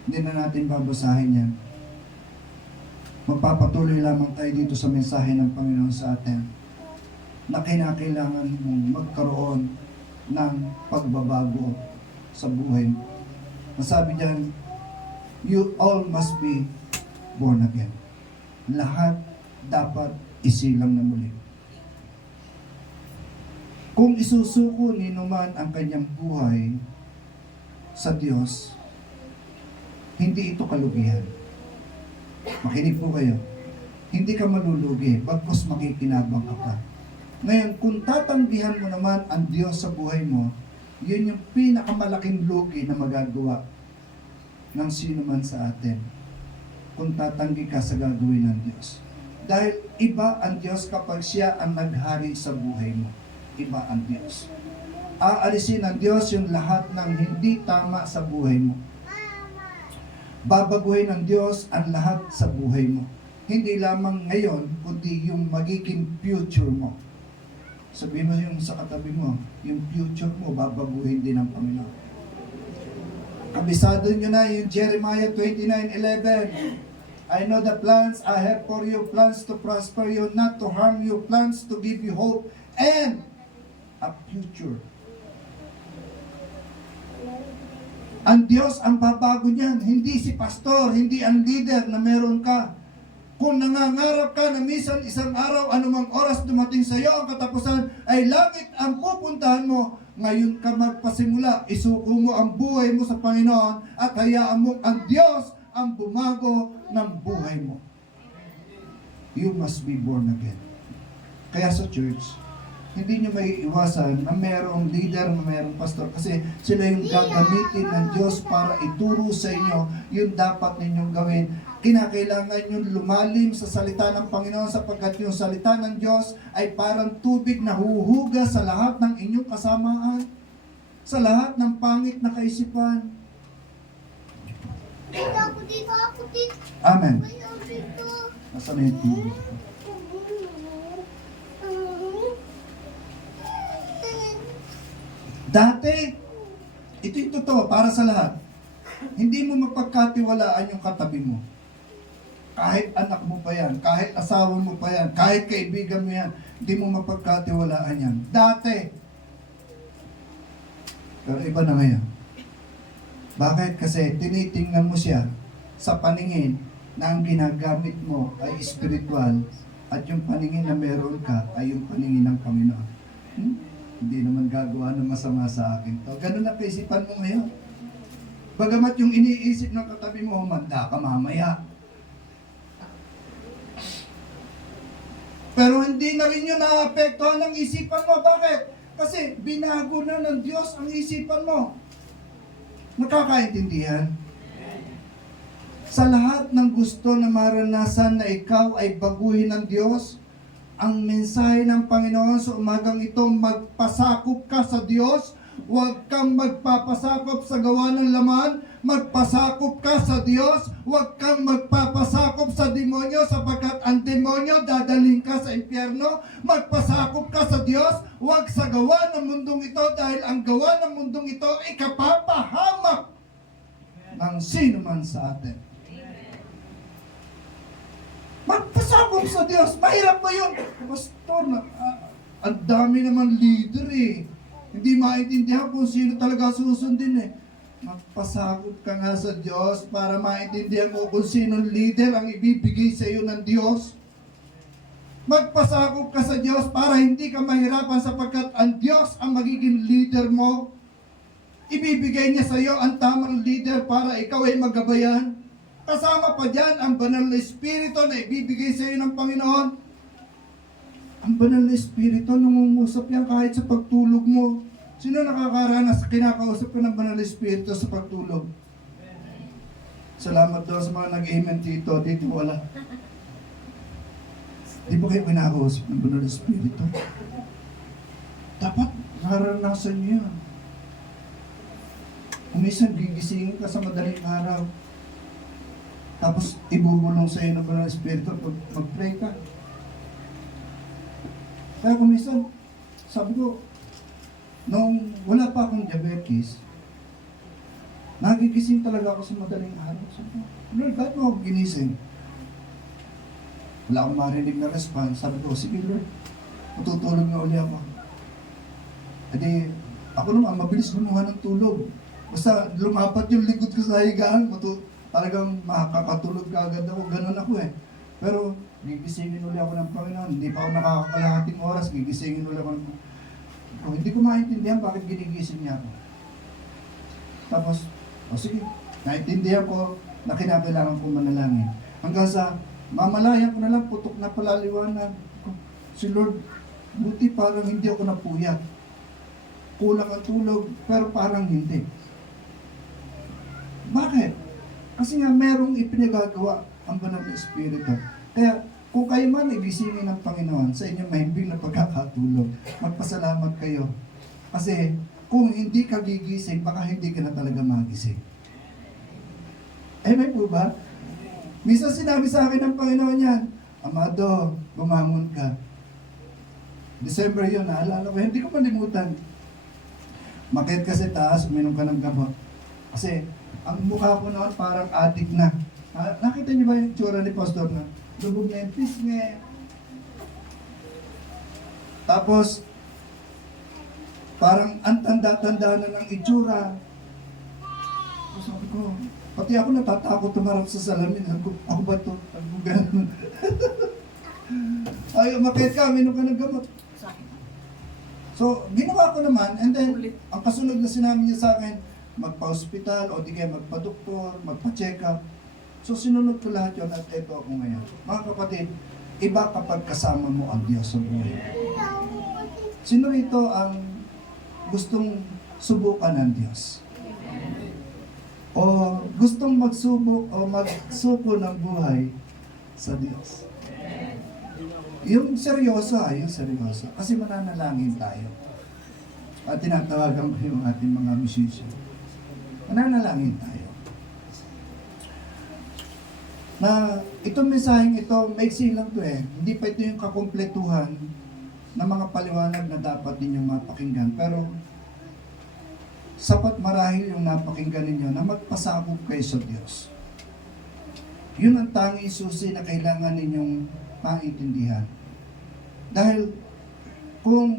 Hindi na natin babasahin yan. Magpapatuloy lamang tayo dito sa mensahe ng Panginoon sa atin na kinakailangan mong magkaroon ng pagbabago sa buhay mo. Masabi diyan, you all must be born again. Lahat dapat isilang na muli. Kung isusuko ni Numan ang kanyang buhay sa Diyos, hindi ito kalugihan. Makinig po kayo. Hindi ka malulugi, bagkus makikinabang ka pa. Ngayon, kung tatanggihan mo naman ang Diyos sa buhay mo, yun yung pinakamalaking lugi na magagawa ng sino man sa atin. Kung tatanggi ka sa gagawin ng Diyos. Dahil iba ang Diyos kapag siya ang naghari sa buhay mo. Iba ang Diyos. Aalisin ng Diyos yung lahat ng hindi tama sa buhay mo. Babaguhin ng Diyos ang lahat sa buhay mo. Hindi lamang ngayon, kundi yung magiging future mo. Sabihin mo yung sa katabi mo, yung future mo, babaguhin din ng Panginoon. Kabisado nyo na yung Jeremiah 29:11. I know the plans I have for you, plans to prosper you, not to harm you, plans to give you hope and a future. Ang Diyos ang babago niyan, hindi si pastor, hindi ang leader na meron ka. Kung nangangarap ka na minsan isang araw, anumang oras dumating sa iyo ang katapusan, ay langit ang pupuntahan mo. Ngayon ka magpasimula, isuko mo ang buhay mo sa Panginoon at hayaan mo ang Diyos ang bumago ng buhay mo. You must be born again. Kaya sa church, hindi nyo may iwasan na mayroong leader, na mayroong pastor, kasi sila yung gagamitin ng Diyos para ituro sa inyo yung dapat ninyong gawin. Kinakailangan nyo lumalim sa salita ng Panginoon sapagkat yung salita ng Diyos ay parang tubig na huhuga sa lahat ng inyong kasamaan, sa lahat ng pangit na kaisipan. Amen. Nasa na yung tubig? Dati, ito yung totoo para sa lahat. Hindi mo mapagkatiwalaan yung katabi mo. Kahit anak mo pa yan, kahit asawa mo pa yan, kahit kaibigan mo yan, hindi mo mapagkatiwalaan yan. Dati. Pero iba na ngayon. Bakit? Kasi tinitingnan mo siya sa paningin na ang ginagamit mo ay spiritual at yung paningin na meron ka ay yung paningin ng Panginoon. Hindi naman gagawa ng masama sa akin to. Ganun na kaisipan mo ngayon. Bagamat yung iniisip ng katabi mo, humanda ka mamaya. Pero hindi na rin yun naapektuhan ng isipan mo. Bakit? Kasi binago na ng Diyos ang isipan mo. Nakakaintindihan? Sa lahat ng gusto na maranasan na ikaw ay baguhin ng Diyos, ang mensahe ng Panginoon sa umagang ito, magpasakop ka sa Diyos, huwag kang magpapasakop sa gawa ng laman, magpasakop ka sa Diyos, huwag kang magpapasakop sa demonyo sapagkat ang demonyo dadaling ka sa impyerno, magpasakop ka sa Diyos, huwag sa gawa ng mundong ito dahil ang gawa ng mundong ito ay kapapahamak ng sino man sa atin. Magpasakop sa Diyos. Mahirap ba yun? Pastor, ang dami naman leader eh. Hindi maintindihan kung sino talaga susundin eh. Magpasakop ka nga sa Diyos para maintindihan mo kung sino leader ang ibibigay sa iyo ng Diyos. Magpasakop ka sa Diyos para hindi ka mahirapan sapagkat ang Diyos ang magiging leader mo. Ibibigay niya sa iyo ang tamang leader para ikaw ay magabayan. Kasama pa dyan ang banal na espiritu na ibibigay sa iyo ng Panginoon. Ang banal na Espiritu, nangungusap yan kahit sa pagtulog mo. Sino nakakaranas, kinakausap ko ng banal na Espiritu sa pagtulog? Salamat daw sa mga nag-amen dito. Dito wala. Di ba kayo kinakausap ng banal na Espiritu? Dapat naranasan niyo yan. Kung minsan gigisingin ka sa madaling araw, tapos ibubulong sa iyo ng banal na Espiritu pag mag-pray ka. Kaya kung minsan, sabi ko, nung wala pa akong diabetes, nagigising talaga ako sa madaling araw. Sabi ko, Lord, bakit mo ako ginising? Wala akong marinig na response. Sabi ko, sige Lord, matutulog na uli ako. Edi, ako naman, mabilis lumuha ng tulog. Basta lumapat yung likod ko sa higaan, talagang makakatulog ka agad ako. Ganun ako eh. Pero, gigisingin uli ako ng Panginoon. Hindi pa ako nakakalahating oras, gigisingin uli ako ng Panginoon. Hindi ko maintindihan bakit ginigising niya ako. Tapos, sige, naintindihan ko na kinakailangan kong manalangin. Hanggang sa, mamalayan ko na lang, putok na palaliwanag. Si Lord, buti parang hindi ako napuyat. Kulang ang tulog, pero parang hindi. Bakit? Kasi nga merong ipinagagawa ang banal na Espiritu. Kaya kung kayo man igisingin ng Panginoon sa inyong mahimbing na pagkakatulog, magpasalamat kayo. Kasi kung hindi ka gigising, baka hindi ka na talaga magising. May po ba? Minsan sinabi sa akin ng Panginoon yan, Amado, bumangon ka. December yun, naalala ko, hindi ko malimutan. Makit kasi taas, uminom ka ng gamot. Kasi ang mukha ko noon parang addict na. Nakita niyo ba yung tsura ni Pastor na? Lubog na yung pisngi. Tapos, parang ang tanda-tanda na ng itsura. So, sabi ko, pati ako natatakot tumarap sa salamin. Ako ba ito? Ako gano'n. Ay, umakit ka, minom ka ng gamot. So, ginawa ko naman, and then, ang kasunod na sinabi niya sa akin, magpa-hospital, o di kaya magpa-doktor, magpa-check up. So, sinunod ko lahat yun at ito ako ngayon. Mga kapatid, iba kapag kasama mo ang Diyos sa buhay. Sino rito ang gustong subukan ng Diyos? O gustong magsubok o magsuko ng buhay sa Diyos? Yung seryoso. Kasi mananalangin tayo. At tinatawagan ko yung ating mga musician. Mananalangin tayo. Na itong mensaheng ito, maiksi lang to eh. Hindi pa ito yung kakumpletuhan ng mga paliwanag na dapat ninyong mapakinggan. Pero sapat marahil yung napakinggan ninyo na magpasakop kayo sa Diyos. Yun ang tanging susi na kailangan ninyong maintindihan. Dahil kung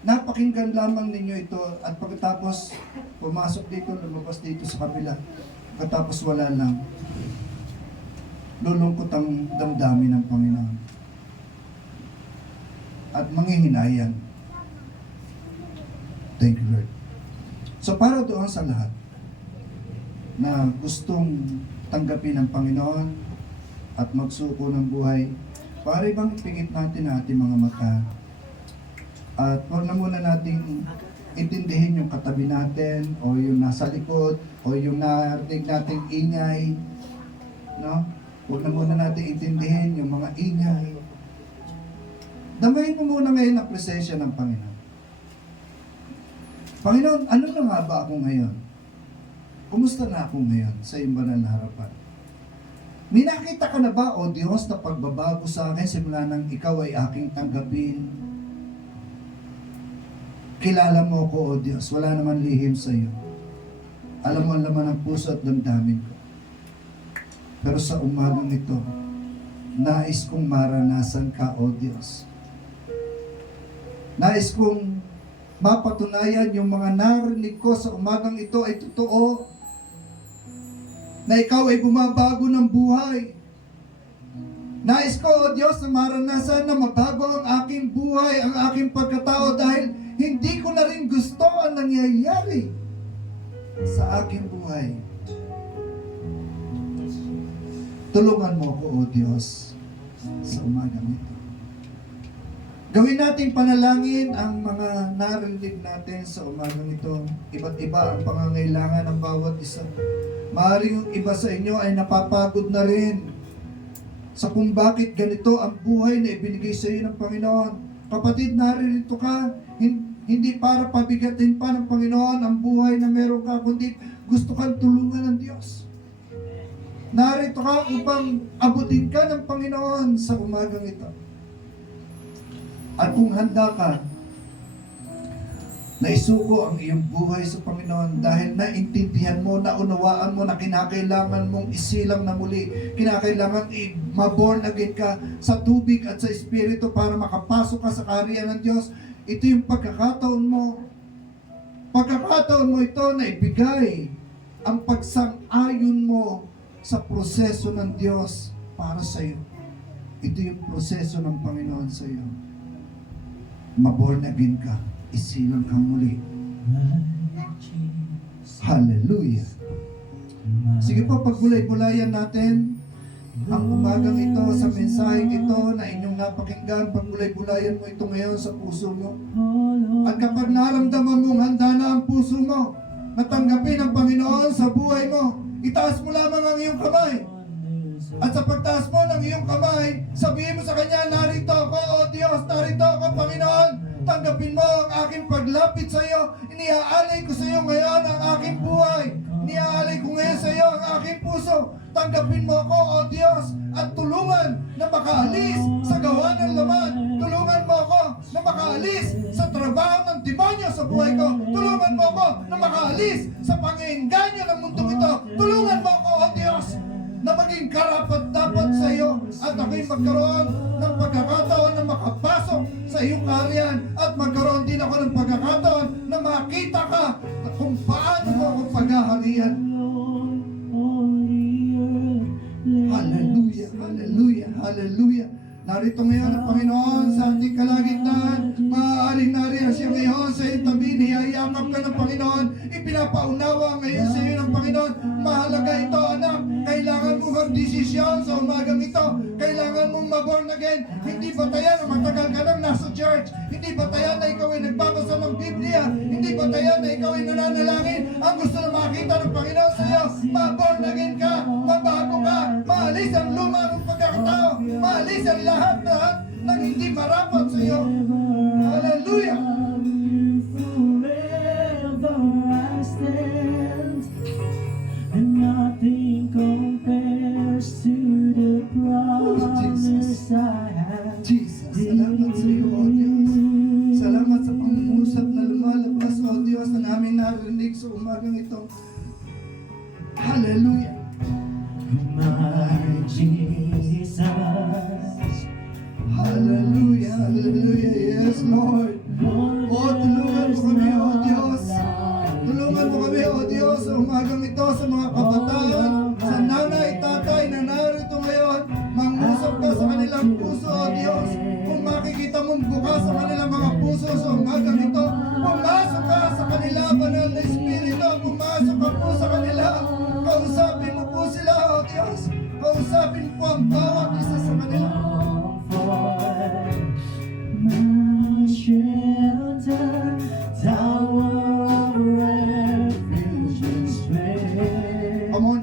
napakinggan lamang ninyo ito at pagkatapos pumasok dito, lumabas dito sa kabila, pagkatapos wala lang, lulungkot ang damdamin ng Panginoon. At manghihinayan. Thank you, Lord. So para doon sa lahat na gustong tanggapin ng Panginoon at magsuko ng buhay, pare bang ipikit natin ang ating mga mata at huwag na muna nating intindihin yung katabi natin o yung nasa likod o yung narinig nating ingay, no? Huwag na muna natin intindihin yung mga ingay. Damayin mo muna ngayon ang presensya ng Panginoon. Panginoon, ano na nga ba ako ngayon? Kumusta na ako ngayon sa iyong banal na harapan? May nakita ka na ba, O Diyos, na pagbabago sa akin simula nang ikaw ay aking tanggapin? Kilala mo ko, O Diyos, wala naman lihim sa iyo. Alam mo ang laman ng puso at damdamin ko. Pero sa umagang ito, nais kong maranasan ka, O Diyos. Nais kong mapatunayan yung mga narinig ko sa umagang ito ay totoo. Na ikaw ay bumabago ng buhay. Nais ko, O Diyos, na maranasan na mabago ang aking buhay, ang aking pagkatao dahil hindi ko na rin gusto ang nangyayari sa aking buhay. Tulungan mo ko, O Diyos, sa umagang ito. Gawin nating panalangin ang mga narinig natin sa umagang ito. Iba't iba ang pangangailangan ng bawat isa. Maaaring yung iba sa inyo ay napapagod na rin sa kung bakit ganito ang buhay na ibinigay sa iyo ng Panginoon. Kapatid, naririto ka, hindi para pabigatin pa ng Panginoon ang buhay na meron ka, kundi gusto kang tulungan ng Diyos. Narito ka upang abutin ka ng Panginoon sa umagang ito. At kung handa ka, na isuko ang iyong buhay sa Panginoon dahil naintindihan mo, naunawaan mo na kinakailangan mong isilang na muli, kinakailangan ma-born again ka sa tubig at sa Espiritu para makapasok ka sa kaharian ng Diyos. Ito yung pagkakataon mo. Pagkakataon mo ito na ibigay ang pagsang-ayon mo sa proseso ng Diyos para sa iyo. Ito yung proseso ng Panginoon sa iyo. Ma-born again ka. Isilang kang muli. Hallelujah. Sige po, pagbulay-bulayan natin ang umagang ito sa mensaheng ito na inyong napakinggan. Pagbulay-bulayan mo ito ngayon sa puso mo. At kapag naramdaman mong handa na ang puso mo, natanggapin ang Panginoon sa buhay mo, itaas mo lamang ang iyong kamay. At sa pagtaas mo ng iyong kamay, sabihin mo sa Kanya, narito ako, O Diyos, narito ako, Panginoon. Tanggapin mo ang aking paglapit sa iyo. Iniaalay ko sa iyo ngayon ang aking buhay. Iniaalay ko ngayon sa iyo ang aking puso. Tanggapin mo ako, O Diyos, at tulungan na makaalis sa gawa ng laman. Tulungan mo ako na makaalis sa trabaho ng demonyo sa buhay ko. Tulungan mo ako na makaalis sa pang-iinganyo ng mundong ito. Tulungan mo ako, O Diyos, na maging karapat-dapat sa iyo at ako'y magkaroon ng pagkakataon na makapasok sa iyong kaharian at magkaroon din ako ng pagkakataon na makita ka kung paano mo ako paghaharian. Hallelujah, hallelujah, hallelujah. Narito ngayon ang Panginoon sa ating kalagitnaan. Maaaring nariyan siya ngayon sa iyong tabi. Niyayakap ka ng Panginoon. Ipinapaunawa ngayon sa iyo ng Panginoon. Mahalaga ito, anak. Kailangan mo magdesisyon sa umagang ito. Kailangan mong ma-born again. Hindi batayan na matagal ka nang nasa church. Hindi batayan na ikaw ay nagbabasa ng Biblia. Hindi batayan na ikaw ay nananalangin. Ang gusto na makita ng Panginoon sa iyo, ma-born again ka, mabago ka, maalis ang luma ng pagkakatao, maalis ang lahat ng hindi marapat sa iyo. Hallelujah! Forever I stand, and nothing compares to the promise I have. Jesus, salamat sa iyo, O Diyos. Salamat sa pangungusap na lumalabas, O Diyos, na namin narinig sa umagang ito. Hallelujah! My Jesus, Hallelujah, hallelujah, yes, Lord. O, tulungan mo kami, O Diyos. Tulungan mo kami, O Diyos, sa umagang ito, sa mga kabataan, sa nanay, tatay na narito ngayon. Mangusap ka sa kanilang puso, O Diyos. Kung makikita mong bukas sa kanilang mga puso sa umagang ito, pumasok ka sa kanila, banal na Espiritu. Pumasok ka po sa kanila. Kausapin mo po sila, O Diyos. Kausapin po ang bawat isa sa kanila. my shelter, tower of refuge and strength. Come on,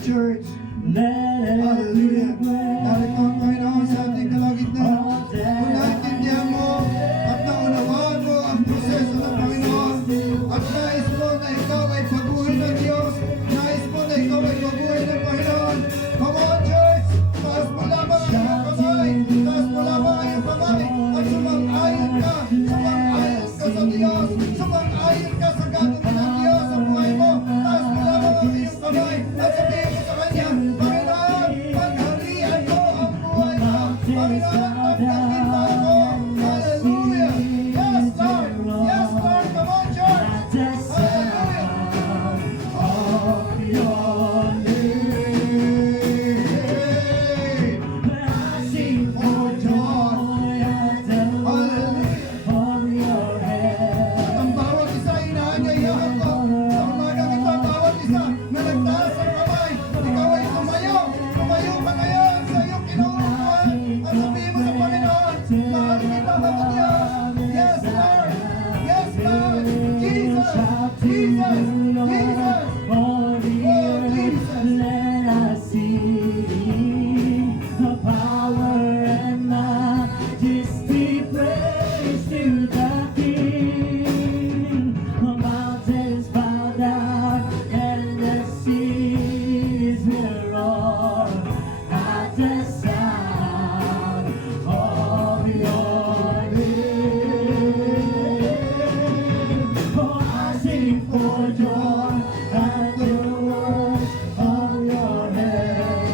for joy at the works of your hands.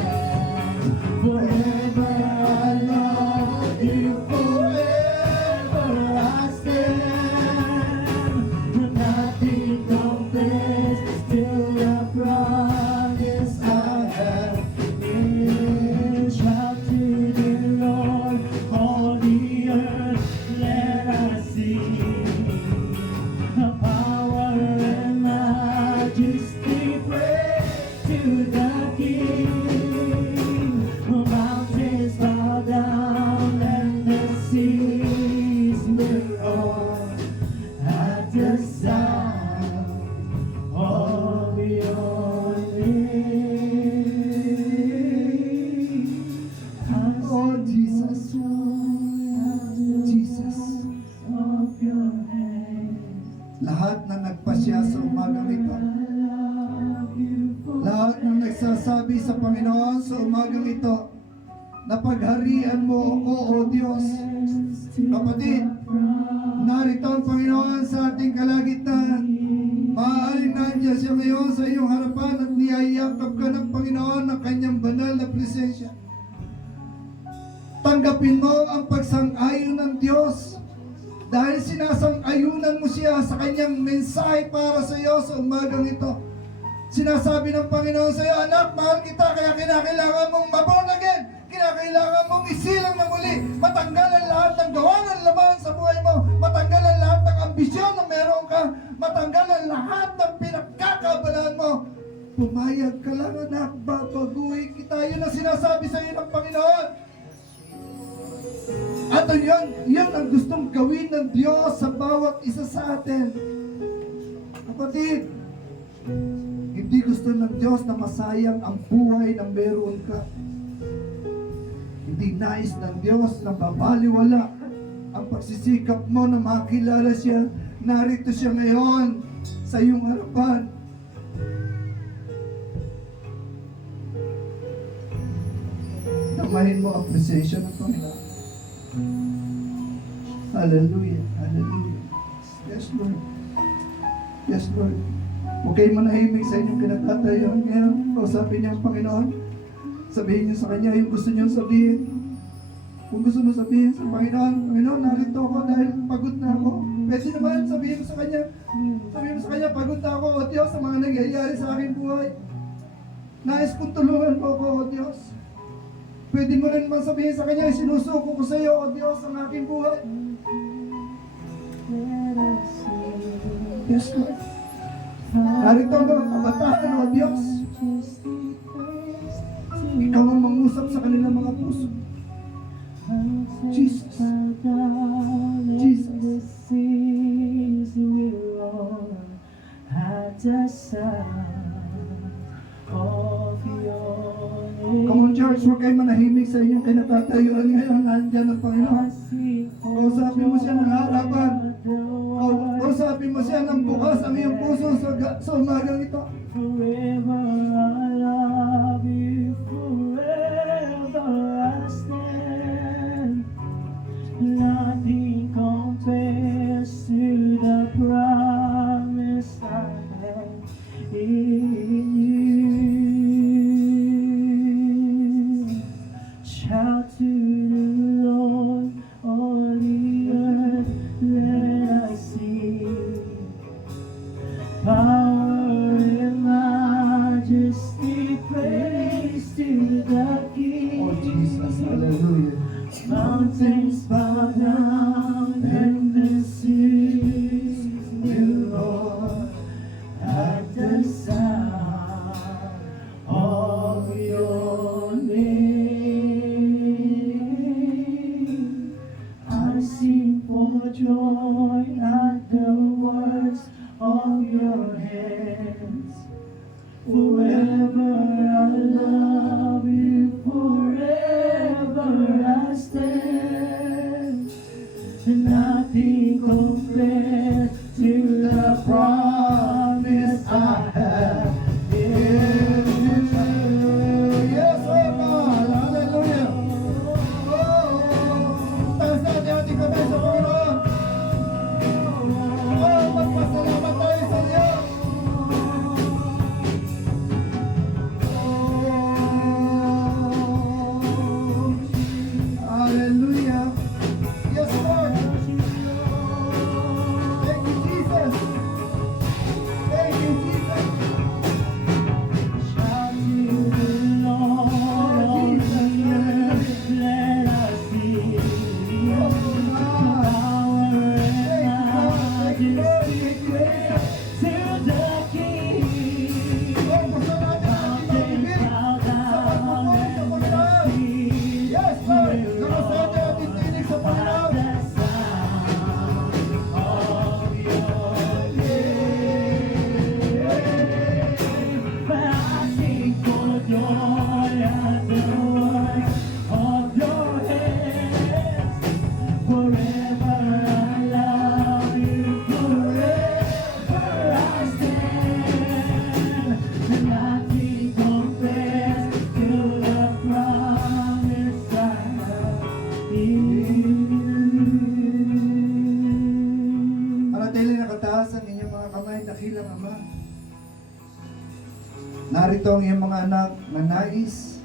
Forever I love you, forever I stand. Nothing compares to the promise I have. Shout to the Lord, all the earth, let us sing. The power and majesty, praise to the King. The mountains bow down and the seas will roar at the sound of your name. Oh, Jesus. Jesus. Of your name. Lahat na nagpasya sa umagang ito, lahat na nagsasabi sa Panginoon sa umagang ito, na pagharian mo ako, O Diyos. Kapatid, narito ang Panginoon sa ating kalagitnaan. Maaaring nandiyan siya ngayon sa iyong harapan at niyayakap ka ng Panginoon ng kanyang banal na presensya. Tanggapin mo ang pagsang-ayon ng Diyos dahil sinasang-ayunan mo siya sa kanyang mensahe para sa iyo sa umagang ito. Sinasabi ng Panginoon sa iyo, anak, mahal kita, kaya kinakailangan mong maborn again. Kinakailangan mong isilang na muli. Matanggal ang lahat ng gawa ng laman sa buhay mo. Matanggal ang lahat ng ambisyon na meron ka. Matanggal ang lahat ng pinagkakabalaan mo. Pumayag ka lang, anak, babaguhin kita. Yun ang sinasabi sa iyo ng Panginoon. At yun ang gustong gawin ng Diyos sa bawat isa sa atin. Kapatid, hindi gusto ng Diyos na masayang ang buhay na meron ka. Hindi nais ng Diyos na babaliwala ang pagsisikap mo na makilala siya. Narito siya ngayon sa iyong harapan. Damahin mo ang presensya ng Panginoon. Hallelujah, hallelujah. Yes, Lord. Yes, Lord. Huwag kayong manahimik sa inyong kinatatayon ngayon. Kausapin niyo ang Panginoon. Sabihin niyo sa Kanya yung gusto niyo sabihin. Kung gusto mo sabihin sa Panginoon, Panginoon, narito ako dahil pagod na ako. Pwede naman sabihin mo sa Kanya. Sabihin mo sa Kanya, pagod na ako, O Diyos, sa mga nangyayari sa aking buhay. Nais kong tulungan mo ako, O Diyos. Pwede mo rin man sabihin sa Kanya, sinusuko ko sa iyo, O Diyos, ang aking buhay. Yes, Lord. Narito ang mga kabataan, O Diyos. Ikaw ang mangusap sa kanilang mga puso. Jesus. Jesus. Come on, church, huwag kayo manahimik sa inyong kinatatayuan ngayon. Nandiyan ang Panginoon. Kausapin mo siya ng harapan. Kausapin mo siya ng bukas ang iyong puso sa umagang ito. Forever I love you, forever I stand. Nothing compares to the promise I have in you. Shout to the Lord, all the earth, let us sing. Power and majesty, praise to the King. Oh, Jesus. Hallelujah. Mountains bow down and the seas will roar at the sound of your name. I sing for joy at the works of your hands. Forever I love you, forever I stand. Nothing compares to the promise I have in you. Yes, oh God. Hallelujah. Oh, taas natin ang ating kamay sa Panginoon. Oh, magpasalamat tayo sa Diyos. Narito ang iyong mga anak na nais,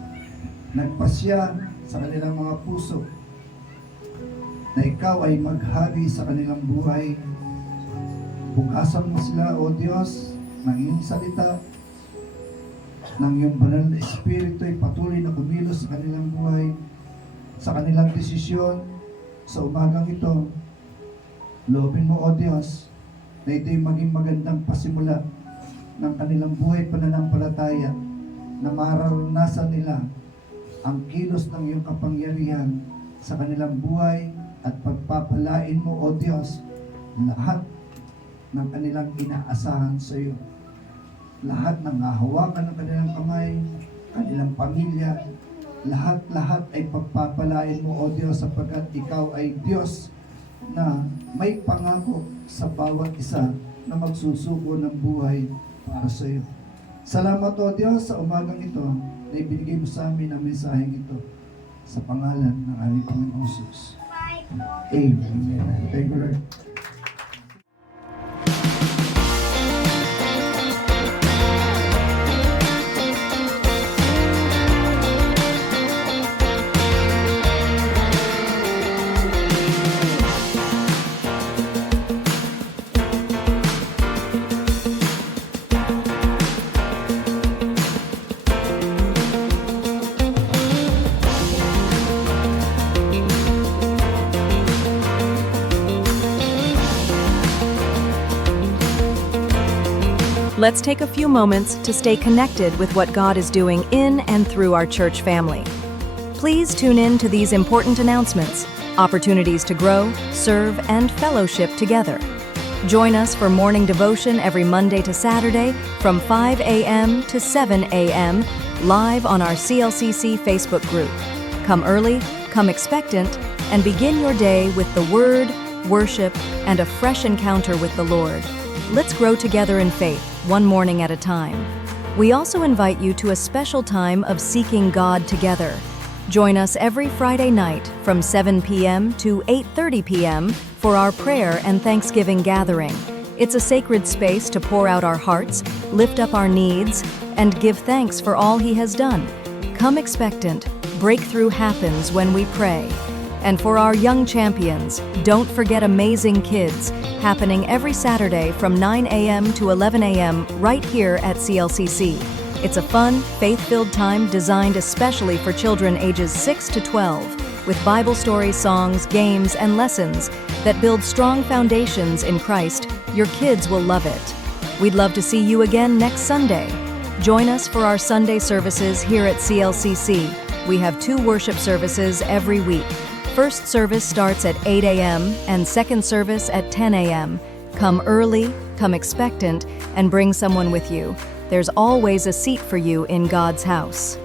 nagpasya sa kanilang mga puso na ikaw ay maghari sa kanilang buhay. Bukasan mo sila, O Diyos, ng iyong salita, ng iyong banal na Espiritu ay patuloy na kumilos sa kanilang buhay, sa kanilang desisyon, sa umagang ito. Loobin mo, O Diyos, na ito'y maging magandang pasimula ng kanilang buhay pananampalataya, na mararanasan nila ang kilos ng iyong kapangyarihan sa kanilang buhay at pagpapalain mo, O Diyos, lahat ng kanilang inaasahan sa iyo. Lahat ng hahawakan ng kanilang kamay, kanilang pamilya, lahat ay pagpapalain mo, O Diyos, sapagkat ikaw ay Diyos na may pangako sa bawat isa na magsusuko ng buhay para sa iyo. Salamat, O Diyos, sa umagang ito na ibinigay mo sa amin ang mensaheng ito sa pangalan ng aming Panginoong Jesus. Amen. Thank you, Lord. Let's take a few moments to stay connected with what God is doing in and through our church family. Please tune in to these important announcements, opportunities to grow, serve, and fellowship together. Join us for morning devotion every Monday to Saturday from 5 a.m. to 7 a.m. live on our CLCC Facebook group. Come early, come expectant, and begin your day with the Word, worship, and a fresh encounter with the Lord. Let's grow together in faith, one morning at a time. We also invite you to a special time of seeking God together. Join us every Friday night from 7 p.m. to 8:30 p.m. for our prayer and Thanksgiving gathering. It's a sacred space to pour out our hearts, lift up our needs, and give thanks for all He has done. Come expectant. Breakthrough happens when we pray. And for our young champions, don't forget Amazing Kids, happening every Saturday from 9 a.m. to 11 a.m. right here at CLCC. It's a fun, faith-filled time designed especially for children ages 6 to 12, with Bible stories, songs, games, and lessons that build strong foundations in Christ. Your kids will love it. We'd love to see you again next Sunday. Join us for our Sunday services here at CLCC. We have 2 worship services every week. First service starts at 8 a.m. and second service at 10 a.m. Come early, come expectant, and bring someone with you. There's always a seat for you in God's house.